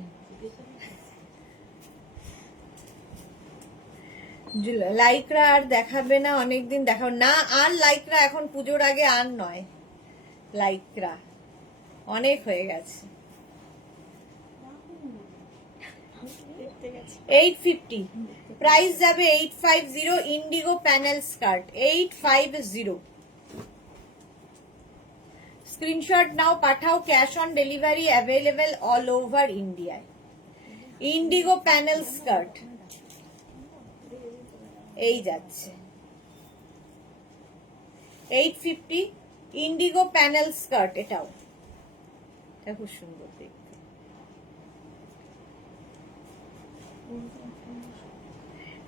লাইকরা আর দেখাবে না, অনেকদিন দেখাও না আর লাইকরা, এখন পুজোর আগে আর নয় লাইকরা, অনেক হয়ে গেছে। 850 প্রাইস যাবে 850। Indigo panel skirt 850। স্ক্রিনশট নাও, পাঠাও, cash on delivery available all over ইন্ডিয়ায়। ইন্ডিগো প্যানেল স্কার্ট এই যাচ্ছে 850। ইন্ডিগো প্যানেল স্কার্ট, এটাও এটা খুব সুন্দর দেখতে।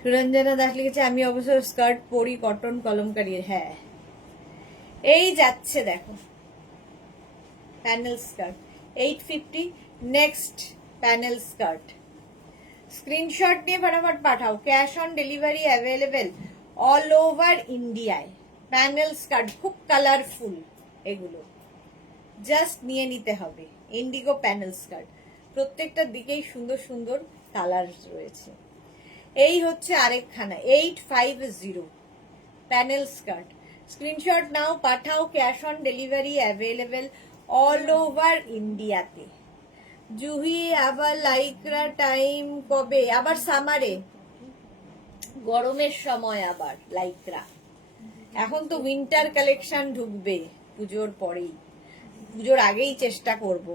সুরঞ্জনা দাস লিখেছে আমি অবশ্য স্কার্ট পরি কটন কলমকারী। হ্যাঁ এই যাচ্ছে দেখো panel skirt 850। Next panel skirt, screenshot নিয়ে ফটাফট পাঠাও, cash on delivery available all over ইন্ডিয়ায়। প্যানেল স্কার্ট খুব কালারফুল, এগুলো জাস্ট নিয়ে নিতে হবে। ইন্ডিগো প্যানেল স্কার্ট প্রত্যেকটা দিকেই সুন্দর সুন্দর কালার রয়েছে। এই হচ্ছে আরেকখানা 850 প্যানেল স্কার্ট। স্ক্রিনশট নাও, পাঠাও, cash on delivery available all over ইন্ডিয়াতে। জুহি আবার লাইকরা টাইম কবে? আবার সামারে, গরমের সময় আবার লাইকরা। এখন তো উইন্টার কালেকশন ঢুকবে পুজোর পরেই, পুজোর আগেই চেষ্টা করব।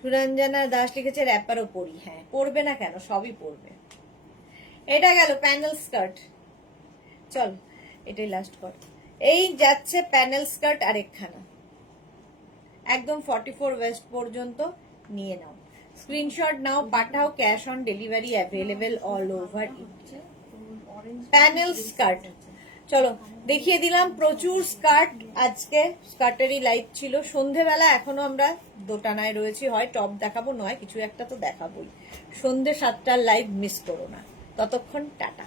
সুরঞ্জনা দাস লিখেছে র্যাপারও পরি। হ্যাঁ পরবে না কেন, সবই পরবে। এটা গেল প্যানেল স্কার্ট। চল এটাই লাস্ট কর। এই যাচ্ছে প্যানেল স্কার্ট আরেকখানা, একদম 44 ওয়েস্ট পর্যন্ত নিয়ে নাও। স্ক্রিনশট নাও, পাঠাও, cash on delivery available all over India. Panel skirt চলো দেখিয়ে দিলাম প্রচুর স্কার্ট। আজকে স্কার্টেরই লাইভ ছিল সন্ধেবেলা, এখনো আমরা দোটানায় রয়েছি, হয় টপ দেখাবো নয় কিছু একটা তো দেখাবোই। সন্ধে 7টার লাইভ মিস করো না। ততক্ষণ টাটা।